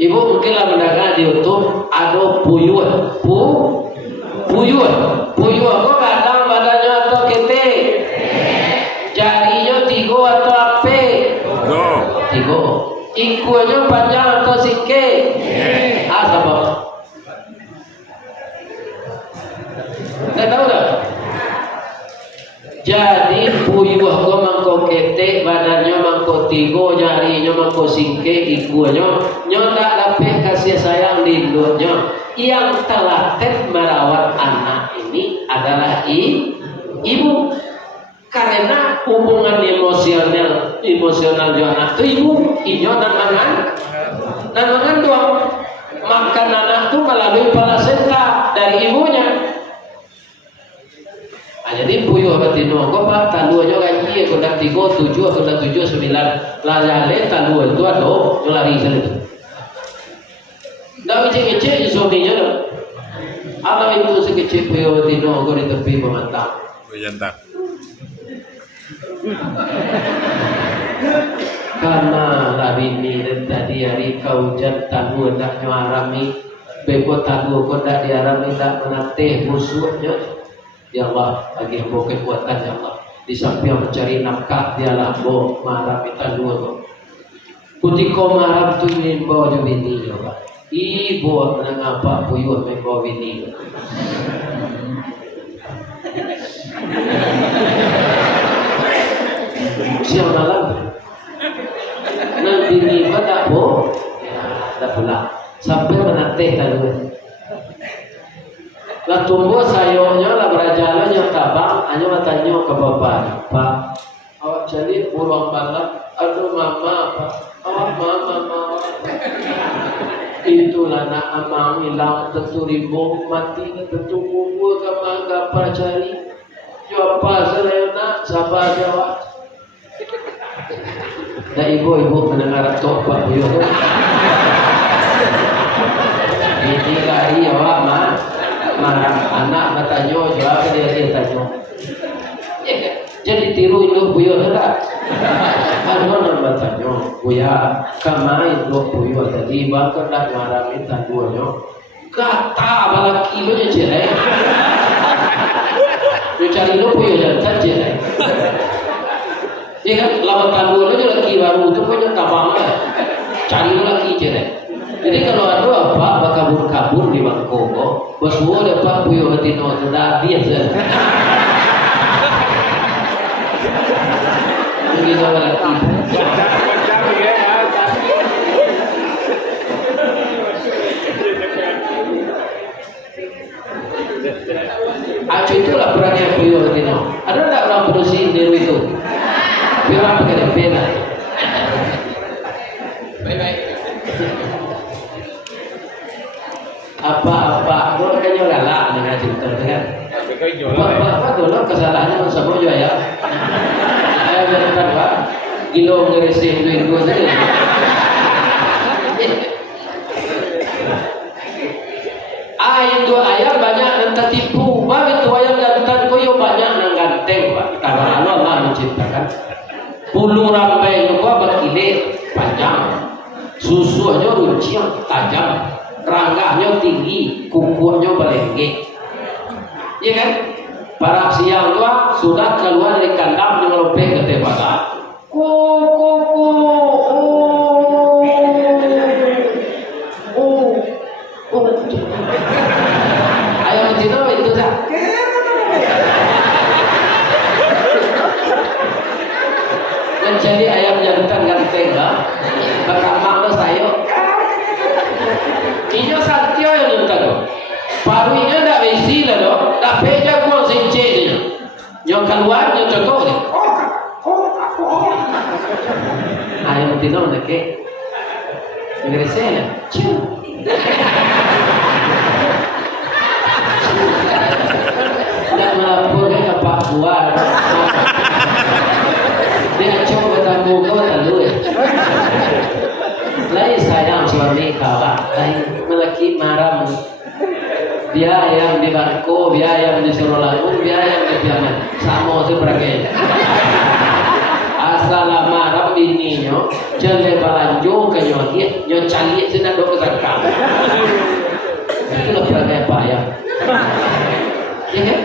Ibu mungkinlah mendengar di YouTube ada puyuh kok kadang badannya atau kete jarinya 3 atau apa 3 ikunya panjang atau singke sabab tak tahu tak? Jadi puyuh kok mangko kete badannya mangko 3 jarinya mangko singke ikunya tak dapat kasih sayang lindungnya. Yang telaten merawat anak ini adalah ibu, karena hubungan emosional anak itu ibu, ijo dan mengandung. Makan anak itu melalui plasenta dari ibunya. Jadi puyuh batino kok pak talu aja gaji aku dak 3 7 aku dak 7 9 lalale talu itu ado lari sana. Dah kecil-kecil suaminya dah. Anak itu sekecil puyuh batino aku di tepi pemantang. Jantan. Karena labini dan tadi hari kau jantan hendak nyuarami beko tahu kau tak diarami tak menateh musuhnya. Ya Allah bagi hamba kekuatan ya Allah. Di samping mencari nafkah dialah bo marah kita dua tu. Putih kau marah tu ingin bawa je bini ya Allah. Ibu mengapa puyuh membawa bini. Siang malam nanti ni pada bo dah pula sampai menateh tadi. Lah tumbuh sayurnya lah berjalan yang tabang hanya bertanya ke bapak, Pak, awak jadi burung malam, aduh mama apa, awak mama. Itulah nak amang hilang tentu ribu mati tentu kubur kama gapa cari. Jawab saya nak sabar jawab. Dan ibu-ibu mendengar tok Pak Buyo tu. Ini lagi awak marah anak bertanya jawab dia tanya. Ya kan? Jadi tiru induk Buyo tu tak? Ada orang bertanya, Buya, kamai induk Buyo tadi bakal nak marah minta duanya. Kata balaki lo je cerai. Dia cari lo Buyo jangan cerai. Dia kan lawan tandu lo je laki baru tu punya tabang lah. Cari lo laki cerai. Jadi kalau ada apa berkabur-kabur di Bangkok, bersuara dapat Buyo Hatino sudah biasa. Begitu lagi. Acu itulah perannya Buyo Hatino. Ada tak orang produksi niru itu? Biar pakai pena. Baik-baik. Apa-apa, lo kan galak dengan cerita kan? Apa dulu kesalahannya sama juga ya? Saya berkata Pak, gilo ngeresin duit dua saja. Itu ayam banyak dan tertipu. Baik itu ayam jantan koyo banyak nang ganteng Pak. Karena Allah menciptakan bulu rambai itu berkilir panjang, susu aja runcing tajam, rangganya tinggi, kukunya berlenggek. Iya kan? Para siang tua sudah keluar dari kandang dengan lopeng ke tebatan. Ayam betina itu dah. Dan jadi ayam jantan ganteng lah. Beramak saya. Ini satyo yang jantan tu. Parunya tak besi lah tu. Tak peja kuang sence dia. Yang keluar yang contoh ni. Ayam betina nak ke? Inggrisnya. Cium. Dan melaporkan ke Pak Buar. Dia coba bertamu kau tak dulu. Lain sayang suami kawan, lain melaki maram. Dia yang di Bangko, dia yang di Sorolangun, dia yang di Piaman. Sama tu pergi. Asal maram bininya, jangan balanjung ke nyoki, nyo cari sini dok kesangka. Itulah pergi apa ya? Ya kan?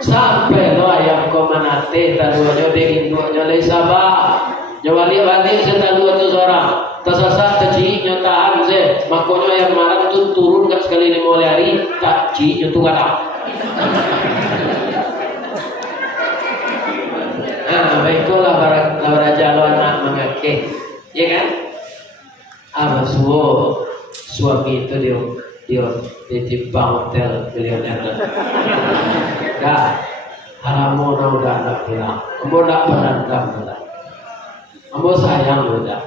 Sampai lo ayam ko manate taduanyo de induknya lay sabah nyawali-wali sa taduan tu seorang tasasat taci nyo tahan se makonyo yang marang tu turun kat sekali ni mulai hari tak ci nyo tu kata baiklah baraja lo anak mengake ya kan apa suami itu dia timbang hotel milioner dah haramu udah nak bilang ambo nak berendam dah ambo sayang udah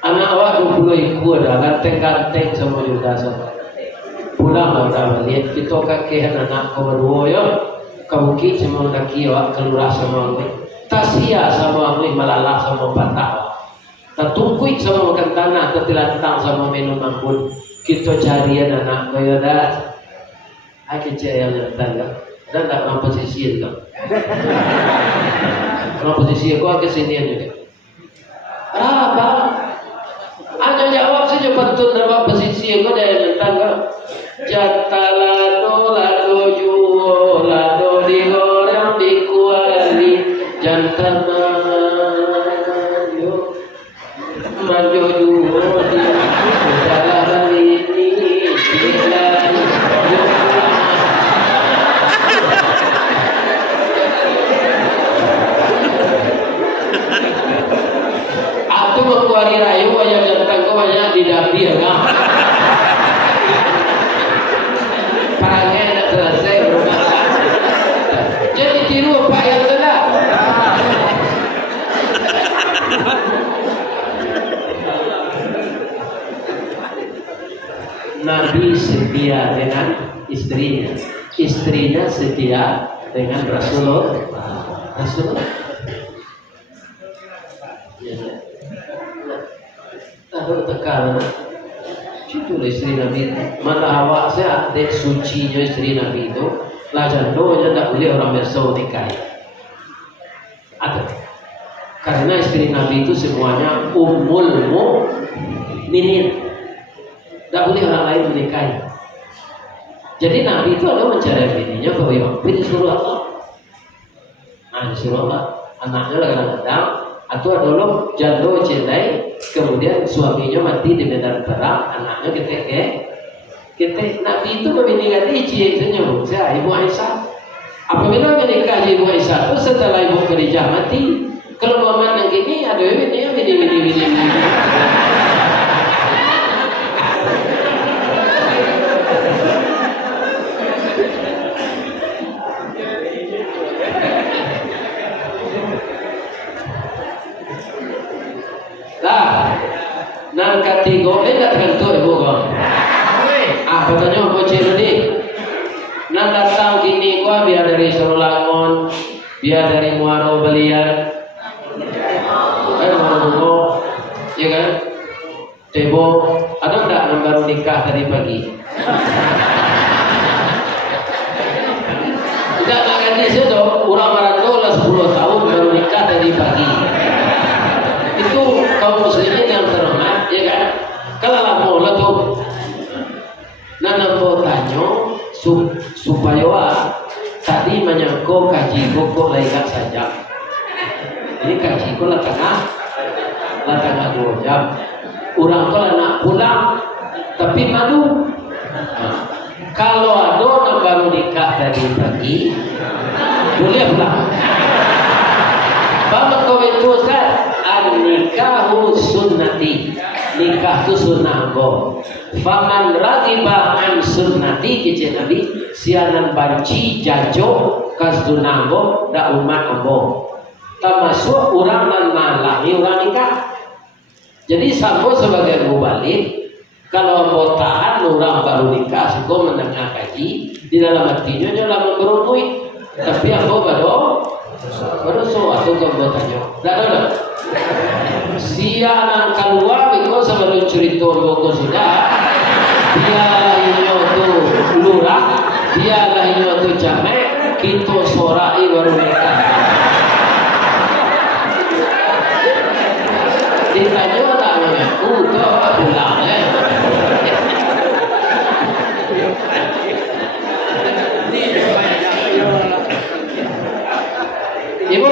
anak awak 20 ikut dah ganteng-ganteng semua juga semua pulang udah balik kita kakek anak kau berdua ya kau bukit semua laki awak keluar semua ni tasia sama ni malalah sama patah tak tungkuit sama makan tanah tertilantang sama minuman pun kita cari anak kaya dah aku cari yang tangga dan tak orang posisi itu orang posisi aku ke sini juga apa anda jawab saja betul nama posisi aku dari yang tangga jatala lado juo lado digoreng dikuali jantana yo maju juo hari raya ayam jantan kau banyak didapi ya kan? Perangnya nak selesai berumah. Jadi tiru apa yang telah. Nabi setia dengan istrinya, istrinya setia dengan Rasulullah. Aduh tekan. Itu istri Nabi. Mana awak saya dek suci istri Nabi itu. Lah jandonya tak boleh orang bersau nikahi. Ada. Karena istri Nabi itu semuanya ummul mukminin. Tak boleh orang lain menikahi. Jadi Nabi itu ada mencari bininya ke Ibu disuruh Allah. Nah disuruh Allah. Anaknya kadang-kadang atau dulu jando cintai, kemudian suaminya mati di medan perang, anaknya kita Nabi itu membinikan Ici itu nyebut saya Ibu Aisyah. Apabila menikah Ibu Aisyah itu setelah Ibu Khadijah mati, kalau Muhammad yang gini ada ini. Nang kategori tak tentu ibu kau. Apa tanya apa cik ni? Nang datang kini kau biar dari Sorolangon, biar dari Muaro Belian, Muaro, ya kan? Tebo, ada tak yang baru nikah tadi pagi? Tidak nak ganti situ, orang Marando lah 10 tahun baru nikah tadi pagi. Itu kaum muslimin yang terhormat, ya kan? Kalau lama lah tu, nana kau tanya supaya tadi menyangkut kaji kok lain saja. Ini kaji kok lah tengah 2 jam. Orang tu lah nak pulang, tapi malu. Kalau ada yang baru nikah tadi pagi, boleh pulang. Bapak kau itu Ustaz, an-nikahu sunnati. Nikah itu sunnah go. Faman ragiba an sunnati kece Nabi, sianan banci jajo kas sunnah go da umat ambo. Termasuk orang nan malahi orang nikah. Jadi sambo sebagai mubalik, kalau mau tahan orang baru nikah, siko mendengar kaji di dalam hatinya jangan memberunui. Tapi aku baru so atau kau tanya, dah. Sianan keluar because sebelum cerita buku sudah dialah ini tu lurah, dialah ini tu jamek, kita sorai baru nikah. Ditanya tak mengaku kau pulang Ibu,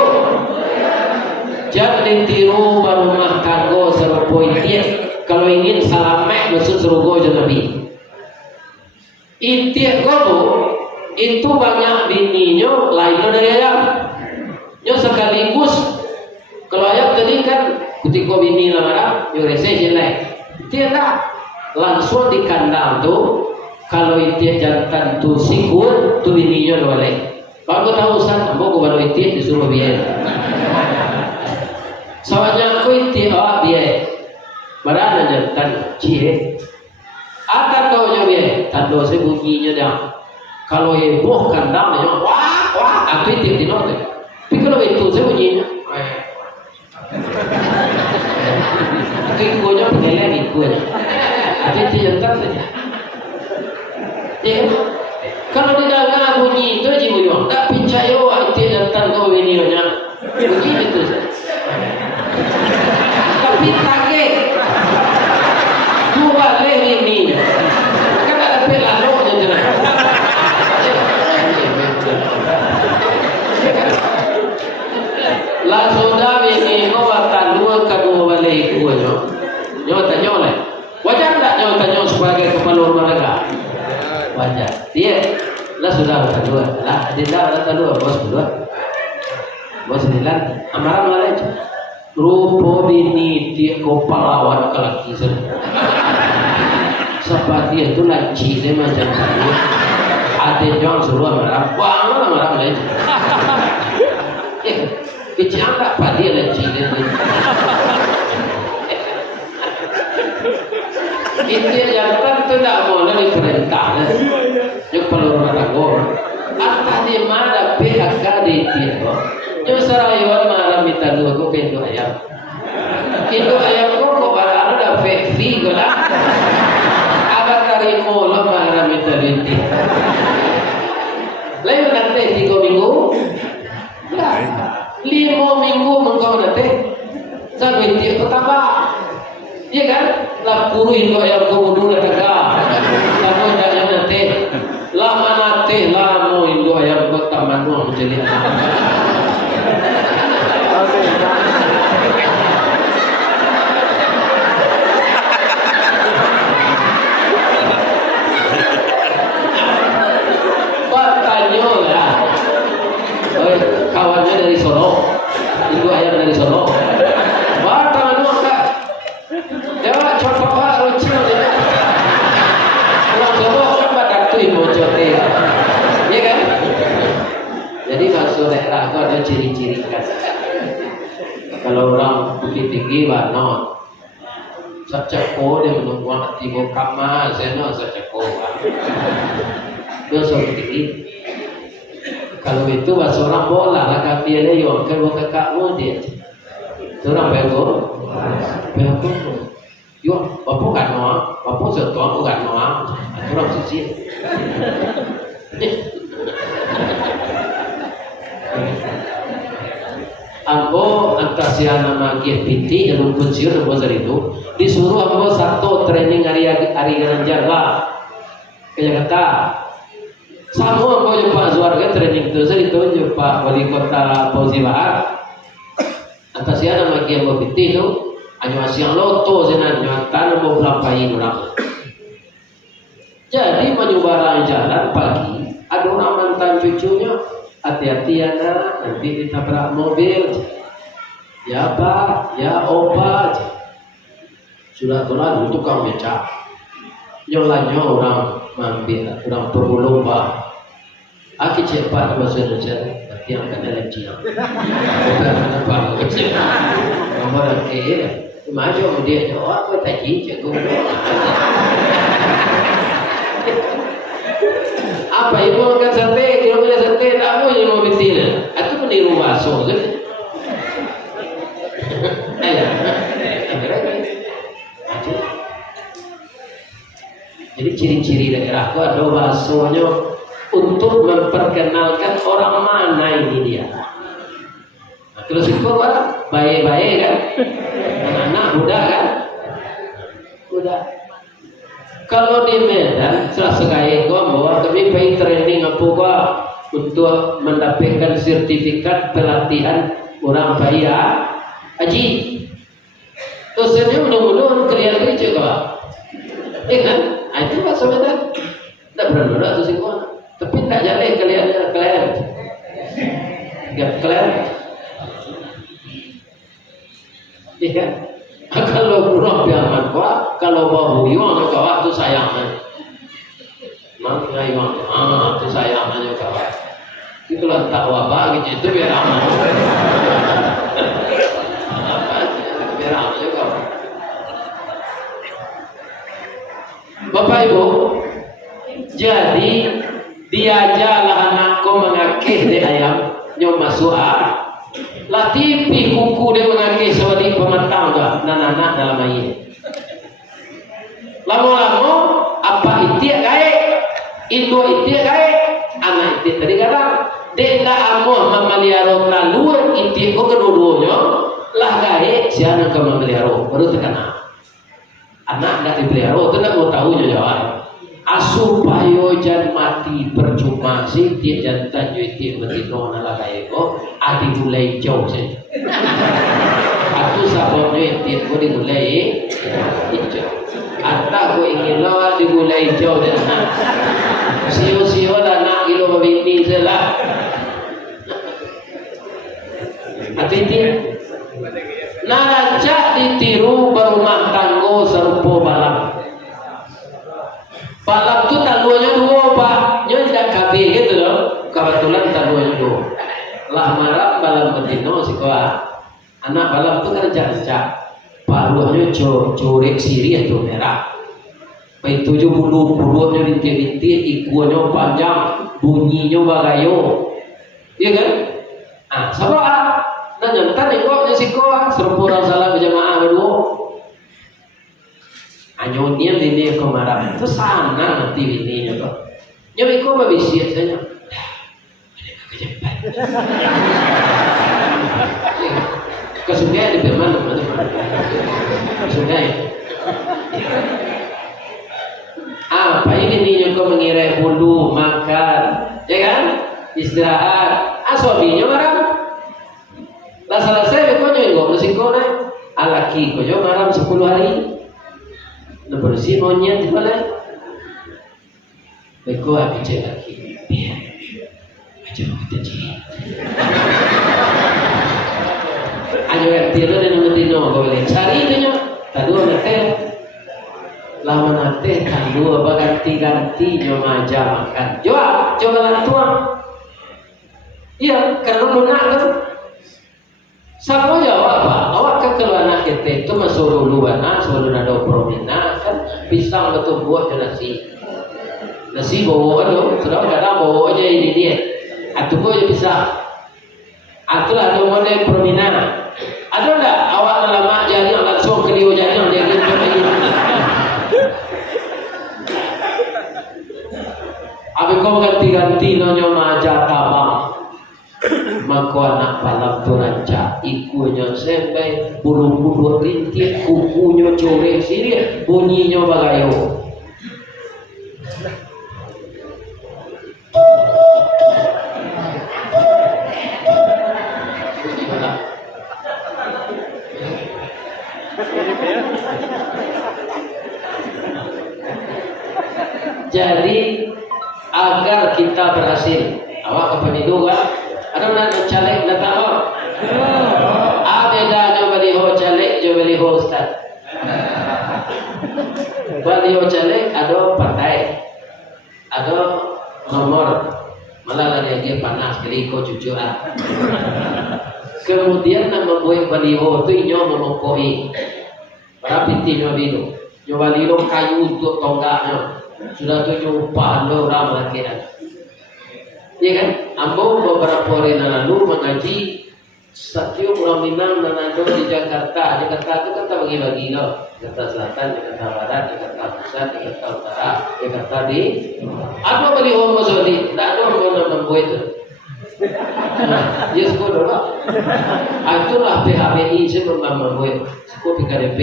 jangan ditiru barumah kanggo serupoi tiap. Kalau ingin salamek maksud serugo je Nabi. Itiak gobo itu banyak bininya lain dari ayam. Nyo sekaligus kalau ayam tadi kan ketika bini lamaran, yo rese jelek. Tidak langsung di kandang tu. Kalau itiak jantan tu sikut tu bininya boleh. Kalau tahu Ustaz, ambo ko baru itiak disuruh biaya. Soalnya aku itiak biaya. Berada jantan cie. Akan kau nyawa tando se bunyinya dah. Kalau heboh kandang wah, aku itiak di note. Tapi kalau itu se bunyinya ikunya pengeleng ikunya. Aku itiak jantan saja. Kalau tidak bunyi itu aja bunyi, tak percaya itu jantan kau videonya, begini tu. Tapi kaget, dua leh ini, kan ada pelalo je jenak. Lah sudah ini kau batan kedua balik kuonya, nyawa tanya oleh, wajar tak nyawa tanya sebagai kepala rumah tangga? Wajar. Dia lah sudah kedua, lah tidak ada kedua, bos bilang amaran malah rupo bini dia kau pahlawan kelaki seperti itu laci dia macam tadi ada yang suruh marah, wah marah lagi kecil tak pada laci dia itu yang tentu tidak boleh diperintah yang perlu orang atau di mana PHK di itu yang serayuan malam minta dua ko pintu ayam kok barang ada fefi gula. Abang tarimo lo mana minta binti. Lain nanti 3 minggu. Lah, 5 minggu mengkau nanti. Sa binti pertama. Iya kan? Lah kuruin kau yang kemudu dah kagak. Kamu jangan nanti. Lama nanti lama Indo yang pertama doang menjadi anak. Kawannya dari Solo, ibu ayam dari Solo. Wah, tangan lu enggak? Jawab contoh Pak Rucil ya. Orang Solo kan badak tuh ibu jote. Iya kan? Jadi masuk daerah itu ada ciri-ciri khas. Kalau orang Bukit Tinggi, Banon, Sacako dia menunggu anak tibo kama, seno Sacako. Dia Bukit Tinggi. Kalau itu bahasa orang bola lah kaki dia yang kalau kakakmu dia orang bego yo bapak kan noa bapak setuan bukan noa orang sisi ambo antasiana magi piti yang pensiun ambo dari itu disuruh ambo satu training hari jaga kayak kata semua kau jumpa Zuarga training tu, saya itu jumpa wali kota Fauzi Bahar. Atas siapa nama kia bukti tu, hanya siang loto senang nyata mau melampaui orang. Jadi menyuarakan jalan pagi, ada orang mantan cucunya, hati-hati anak, nanti ditabrak mobil. Ya pak, ya opa, sudah tulah untuk kau becak. Nyolanya orang mampir, orang berlomba. Aki cepat bahasa Indonesia, tapi yang kena lecian. Bukan apa macam. Nomor ke, maju dia jawab, aku tak cincang. Apa ibu makan sate? Kalau boleh sate, tak mau yang mau betina. Itu meniru baso, kan? Ayah, jadi ciri-ciri daerah itu ada basonya untuk memperkenalkan orang mana ini dia. Nah, terus itu apa? Baik-baik kan? Anak-anak budak kan? Budak. Kalau di Medan, setelah sekali bahwa kami pergi training apa untuk mendapatkan sertifikat pelatihan orang bayar haji. Terus ini mudah-mudahan kelihatan juga. Kan? Itu bahasa Medan. Tak benar-benar tu singkong. Tapi tak jalan kalian. Iya kan? Kalau burung biarman kuat, kalau bahu yang kawat tu sayang. Maknanya yang tu sayang aja kawat. Itu lah tak wabah gitu itu biar aman. Biar aman juga kawat. Bapak Ibu, jadi diajarlah anakku mengakih di ayam nyom masuk lah tipi kuku dia mengakih sebagai pematang dah anak-anak dalam air. Lama-lama apa itiak gaik, induk itiak gaik, anak itiak tadi kata dia tak amuh memelihara laluan itiak ko kedua-duanya lah gaik siapa yang memelihara baru terkena. Anak tidak dipelihara, itu tidak mau tahu jawab. Supaya jangan mati percuma sih, dia jantan jadi bertino nala kaiko, adi mulai jauh saja. Aku sabotnya dia ko dimulai jauh. Anda ko ingin lawan dimulai jauh dan sio lah nak ilo babini selah. Hati-hati. Naraja ditiru berumah tanggo serupa balap. Balap tu taluannya dua pak, nyo tidak kabeh gitu loh. Kebetulan taluannya dua. Lah marah balap betino si koa. Anak balap tu kan kerja. Paruhnya corek siri itu merah. Baik 70-nya rintik-rintik, ikuannya panjang, bunyinya bagayo. Iya kan? Ah, sabar. Nah, nyantan ikut si koa serupa orang salah berjamaah berdua. Anyonya bini ko marah itu sana nanti bininya kok. Nyobi ko mabisiya sa inyo. Ada kakajempat. Kasugaya di Birman naman. Kasugaya. Apa ini ninyo ko mengira bulu makan, ya kan? Istirahat. Asobinya marah. Lah selesai ko nyo masih ko na. Alaki ko nyo marah 10 hari. Bersih monyet di mana? Beko aku cek lagi. Biar aja kita cek. Ayo yang tiada dan mengerti no kau boleh cari itu nyo. Tadu nate. Lama nate tadu apa ganti nyo maja makan. Coba lah tuang. Iya, karena mau nak kan. Sama jawab apa? Awak kekeluar anak kita itu masuk luar sebelum ada promena kan pisang betul buat nasi bawa tu sudah kadang bawa aja ini dia atau kau je pisang atulah ada model promena ada tak awak lama jadi langsung ke dia jadi dia gitu lagi abi kau ganti nonyo maja tabang maka anak palam tu ranca ikunya sampai bulu-bulu rintik kukunya corek sini bunyinya bagayo jadi agar kita berhasil awak ke peniduga ada mana caleg nak tahu? Ada dah baliho caleg, baliho ustaz. Baliho caleg ada partai, ada nomor. Malah dia panas, jadi kau cucuan. Kemudian nama membuat baliho tu inyo memokoi. Para pinti nyo baliho, nyo baliho kayu untuk tonggaknya. Sudah tu jumpa orang lagi. Ya kan? Ambo beberapa hari lalu mengaji Satyo Pulau Minang dan Ando di Jakarta. Jakarta itu kan tak bagi-bagi loh. Jakarta Selatan, Jakarta Barat, Jakarta Pusat, Jakarta Utara, Jakarta di. Ada beli homo sodi, tak ada homo membuat itu. Yes, kau dah. Itulah PHBI saya membuat. Kau PKDP.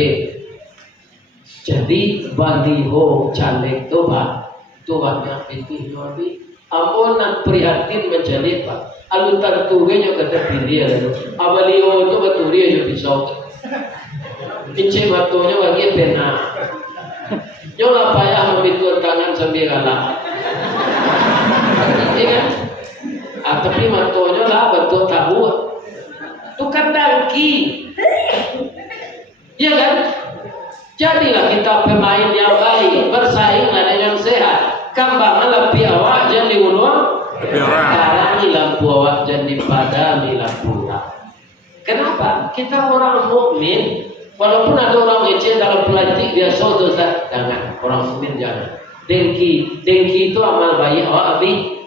Jadi baliho caleg tu banyak itu nabi. Ampun nak prihatin menjadi pak. Alu tertuge kata pilih lalu. Abaliho tu baturi aja pisau. Ince matonya bagi pena. Nyola payah memikul tangan sambil galak. Iya kan? Tapi matonya lah betul tahu. Tu kan dangki. Iya kan? Jadilah kita pemain yang baik, bersainglah dengan sehat. Kambang lebih awak jadi ulun, sekarang lampu awak jadi padam lampu. Kenapa? Kita orang mukmin, walaupun ada orang ngeceh dalam pelantik biasa dosa, jangan orang mukmin jangan. Dengki itu amal baik awak abi.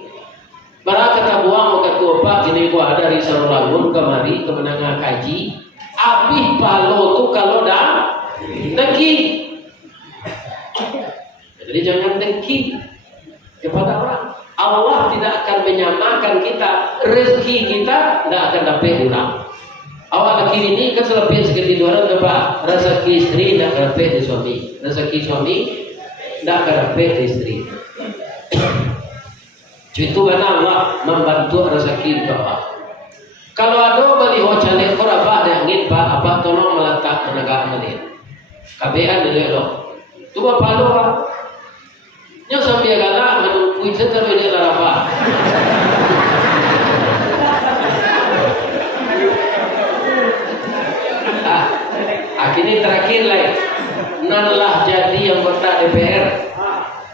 Bara kata buang kata apa? Gini gua ada risau lagun kemari kemenangan kaji. Abi palo tu kalau dah dengki. Jadi jangan dengki kepada orang. Allah tidak akan menyamakan kita, rezeki kita tidak akan dapat ulang. Awak laki ini kan selebih sekali dua orang apa? Rezeki istri tidak dapat di suami, rezeki suami tidak akan dapat di istri. Itu karena Allah membantu rezeki itu. Kalau ada baliho caleg korabah dan ingin pak apa tolong meletak tenaga menit. KBN dulu loh. Tu apa lo? Nyo sampai galak menunggu setelah dia apa? Akhirnya terakhir lagi, nanlah jadi anggota DPR.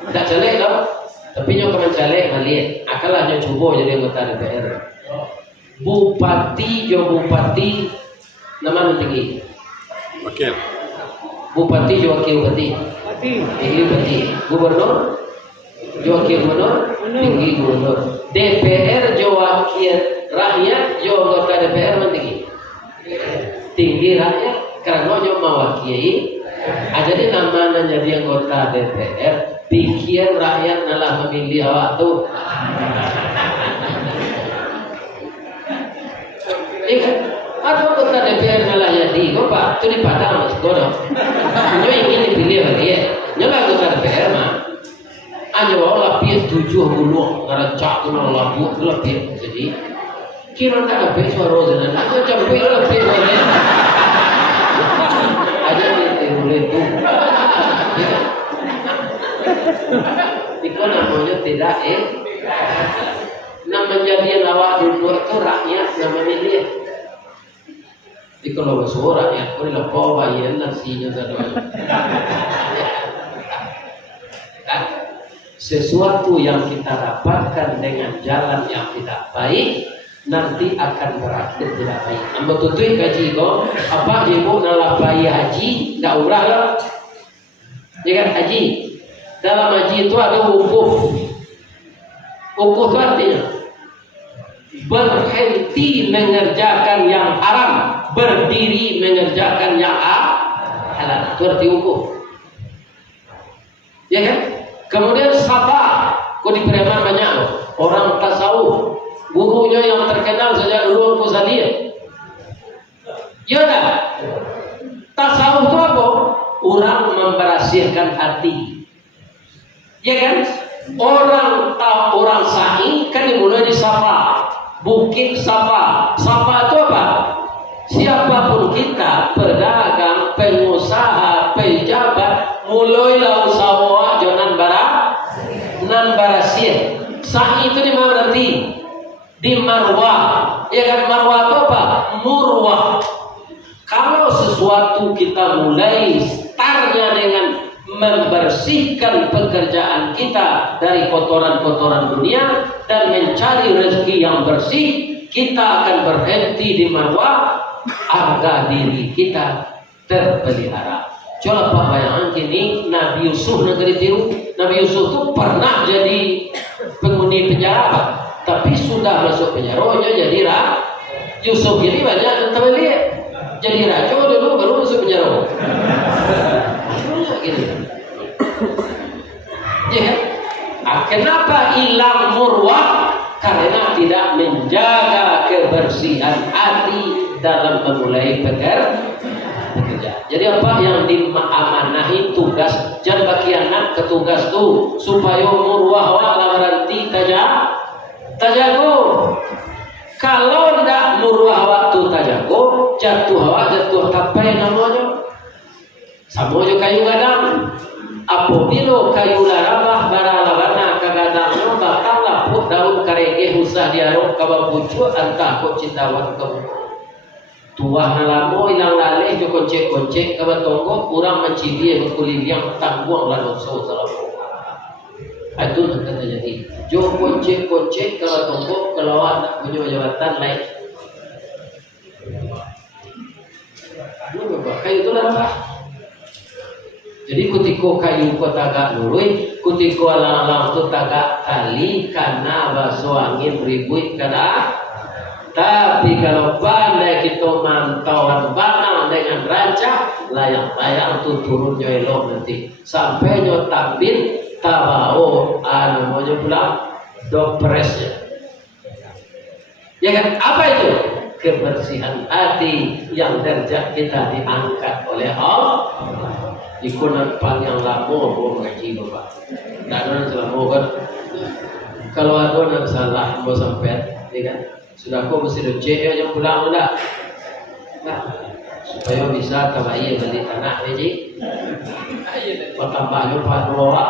Tak caleg loh, tapi nyo kemen caleg malian. Akalah nyo cuba jadi anggota DPR. Bupati nama tinggi. Wakil. Bupati jo wakil bupati. Bupati. Gubernur jo wakil gubernur, tinggi gubernur. DPR jo wakil rakyat, jo anggota DPR tinggi. Tinggi rakyat karena jo mewakili jadi namanya jadi anggota DPR, pikir rakyat malah memilih awak tuh. Iya kan? Atau anggota DPR malah jadi, kok Pak, itu di Padang mas Gono. Nyo ingin dipilih lagi ya. Nyo lah anggota DPR mah. Anyo Allah pies 7 bulu, ngaracak tu nang labu lebih jadi. Kira tak ada suara zanan, aku campur lebih lagi. Aja boleh tu. Itu namanya tidak Nah menjadi lawak duduk itu rakyat namanya dia. Jadi kalau bersuara rakyat, boleh lapor bayan nasinya saudara. Sesuatu yang kita dapatkan dengan jalan yang tidak baik nanti akan berakhir tidak baik. Ambo tutui gaji ko, apa ibu nalapai haji, nggak umrah lah, ya kan haji. Dalam haji itu ada wukuf. Wukuf itu artinya berhenti mengerjakan yang haram, berdiri mengerjakan yang halal. Itu arti wukuf. Ya kan? Kemudian sabar, kok di Preman banyak orang tasawuf, gurunya yang terkenal sejak dulu aku sadia. Ya tak? Tasawuf itu apa? Orang memberasihkan hati. Ya kan? Orang sa'i kan dimulai di safa, bukit safa. Safa itu apa? Siapapun kita, pedagang, pengusaha, pejabat, mulailah usaha jonan nan barasir. Sa'i itu di mana berarti? Di marwah. Ya kan, marwah itu apa? Murwah. Kalau sesuatu kita mulai startnya dengan membersihkan pekerjaan kita dari kotoran-kotoran dunia dan mencari rezeki yang bersih, kita akan berhenti di marwah agar diri kita terpelihara. Coba Pak bayangkan kini Nabi Yusuf negeri tiru. Nabi Yusuf itu pernah jadi penghuni penjara, tapi sudah masuk penjara jadi Yusuf ini banyak yang terlihat jadi raja dulu baru masuk penjara. Gitu. Ya, kenapa hilang murwah? Karena tidak menjaga kebersihan hati dalam memulai pekerjaan. Jadi apa yang diamanahi tugas jangan bagi anak ketugas tu supaya murwah wa berarti tajago. Kalau tidak murwah waktu tajago, jatuh tapai namanya. Sama juga kayu gadang. Apabila kayu larabah baralabana kagadangno bakal lapuk daun karege husah diarok kababucu antah kok cintawan kamu. Tuah nalamo ilang laleh jo koncek-koncek kabatonggo kurang mencidi berkulit yang tangguang lalu so salamu. Itu nanti terjadi. Jo koncek-koncek kabatonggo kelawat nak punya jabatan lain. Kayu itu larabah. Jadi kutiko kayu ko tagak lurui, kutiko alang-alang tu tagak tali karena baso angin ribut kada. Tapi kalau pandai kita mantauan banang dengan rancang, layang-layang tu turun nyo elok nanti. Sampai nyo tampil tabao namanya pula dopresnya. Ya kan? Apa itu? Kebersihan hati yang derajat kita diangkat oleh Allah. Ikunan panjang lama mau ngaji bapak. Tak ada selama kan. Kalau ada yang salah mau sampai, ya kan? Sudah kau mesti docek yang pulang sudah. Nah, supaya bisa kembali beli tanah ini. Tambahnya pak dua.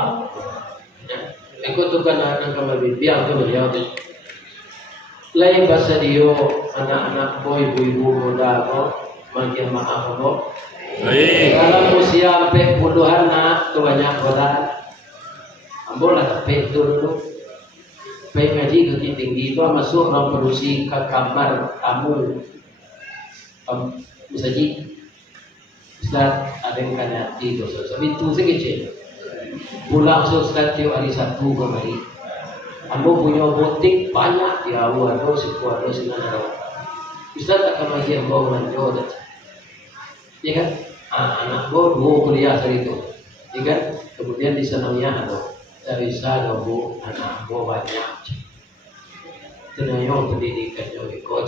Ikut tu kan anak kembali biar tu beliau tu. Lain bahasa dia anak-anak boy ibu-ibu muda kau makin maaf kau. Kalau usia sampai puluhan nak kebanyak orang, ambil lah tapi dulu, baik ngaji tu tinggi itu masuk orang produksi ke kamar tamu, misalnya, ada yang kena di dosa, tapi itu sekecil, pulang sosial tiap hari Sabtu kembali, ambil punya butik banyak dia awal tu sekuat tu senang ada, Ustaz tak kemajian bawa manjo dah. Ya kan? anak gua dua kuliah dari itu, ya kan? Kemudian di sananya dari sana bu anak gua banyak, tenayong pendidikan yang ikut.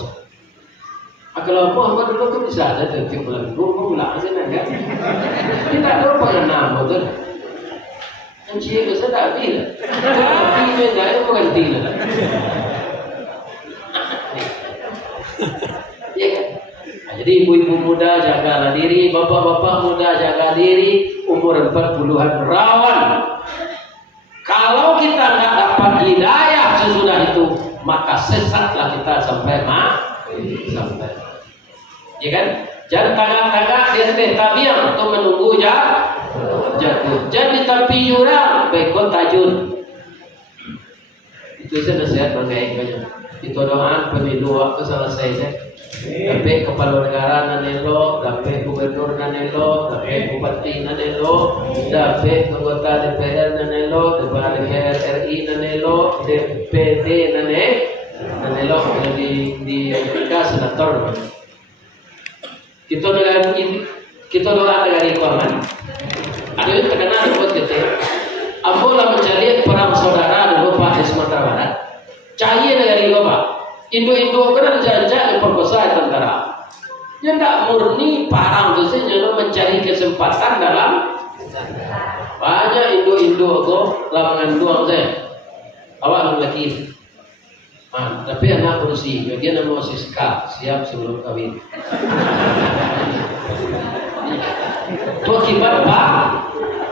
Kalau aku hamba dulu tu bisa ada tiap bulan dua bulan aja kan? Kita lupa yang nama tu. Yang cia kita tak bila, tapi benda itu bukan bila. Ya kan? Jadi ibu-ibu muda jagalah diri, bapak-bapak muda jaga diri, umur 40-an rawan. Kalau kita nggak dapat hidayah sesudah itu, maka sesatlah kita sampai sampai. Ya kan? Jangan tengah-tengah dia teh tabiang untuk menunggu jatuh. Jadi tapi jurang bekon tajun. Itu saya nasihat banggai banyak. Itu doaan pemilu waktu selesai deh. Dapat kepala negara nanelo, dapat gubernur nanelo, dapat bupati nanelo, dapat anggota DPR nanelo, DPR RI nanelo, DPD nanelo di Amerika senator. Kita doa negara ikuman. Ada yang terkenal buat kita. Ambola mencari perang saudara dulu Pak di Sumatera Barat. Cahaya negara itu Pak. Indo kena jajah diperkosa tentara. Dia tidak murni perang itu saja mencari kesempatan dalam. Banyak Indo kok lawangan doang saya. Awak lagi. Tapi anak berusia, bagian nama Siska siap sebelum kawin. Itu akibat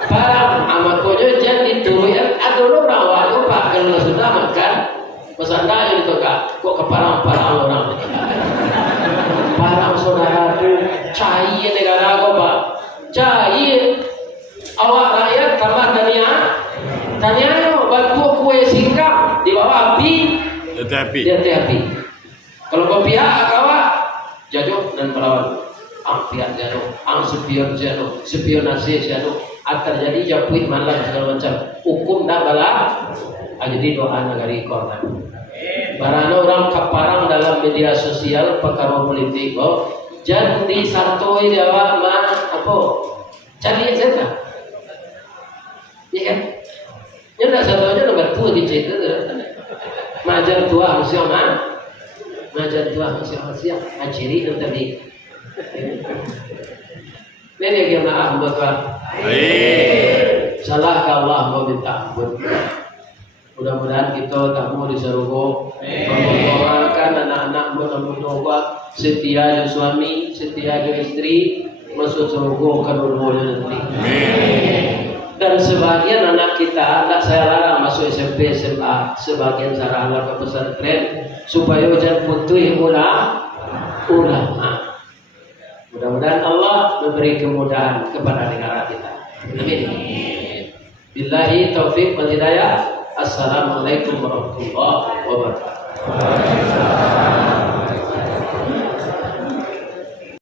barang amat kojo jadi turun ada orang waktu Pak kalau sudah makan pesantren itu kak kok keparang orang parang saudara tu cahaya negara kau Pak cahaya awak rakyat tambah tanya bantu kue singkap di bawah api dia api kalau kau pihak kawan jatuh dan melawan pihak jatuh spionase jatuh terjadi japuit malam segala macam hukum dah balah jadi doa negari korban barang orang kaparang dalam media sosial perkara politik jadi santoi dewa apa cari saja ya kan tidak satu aja nomor 2 dicek majar tua siap ajiri dan tadi ini yang maaf buat salah ke Allah mau minta ampun. Mudah-mudahan kita tamu di Sarugo membawakan anak-anak muda-muda setia dengan suami, setia dengan istri masuk Sarugo kedua-duanya nanti. Dan sebagian anak kita, tak saya larang masuk SMP, SMA, sebagian saya larang ke pesantren supaya jangan putih ulah. Mudah-mudahan Allah memberi kemudahan kepada negara kita. Amin. Billahi taufik wal hidayah. Assalamualaikum warahmatullahi wabarakatuh.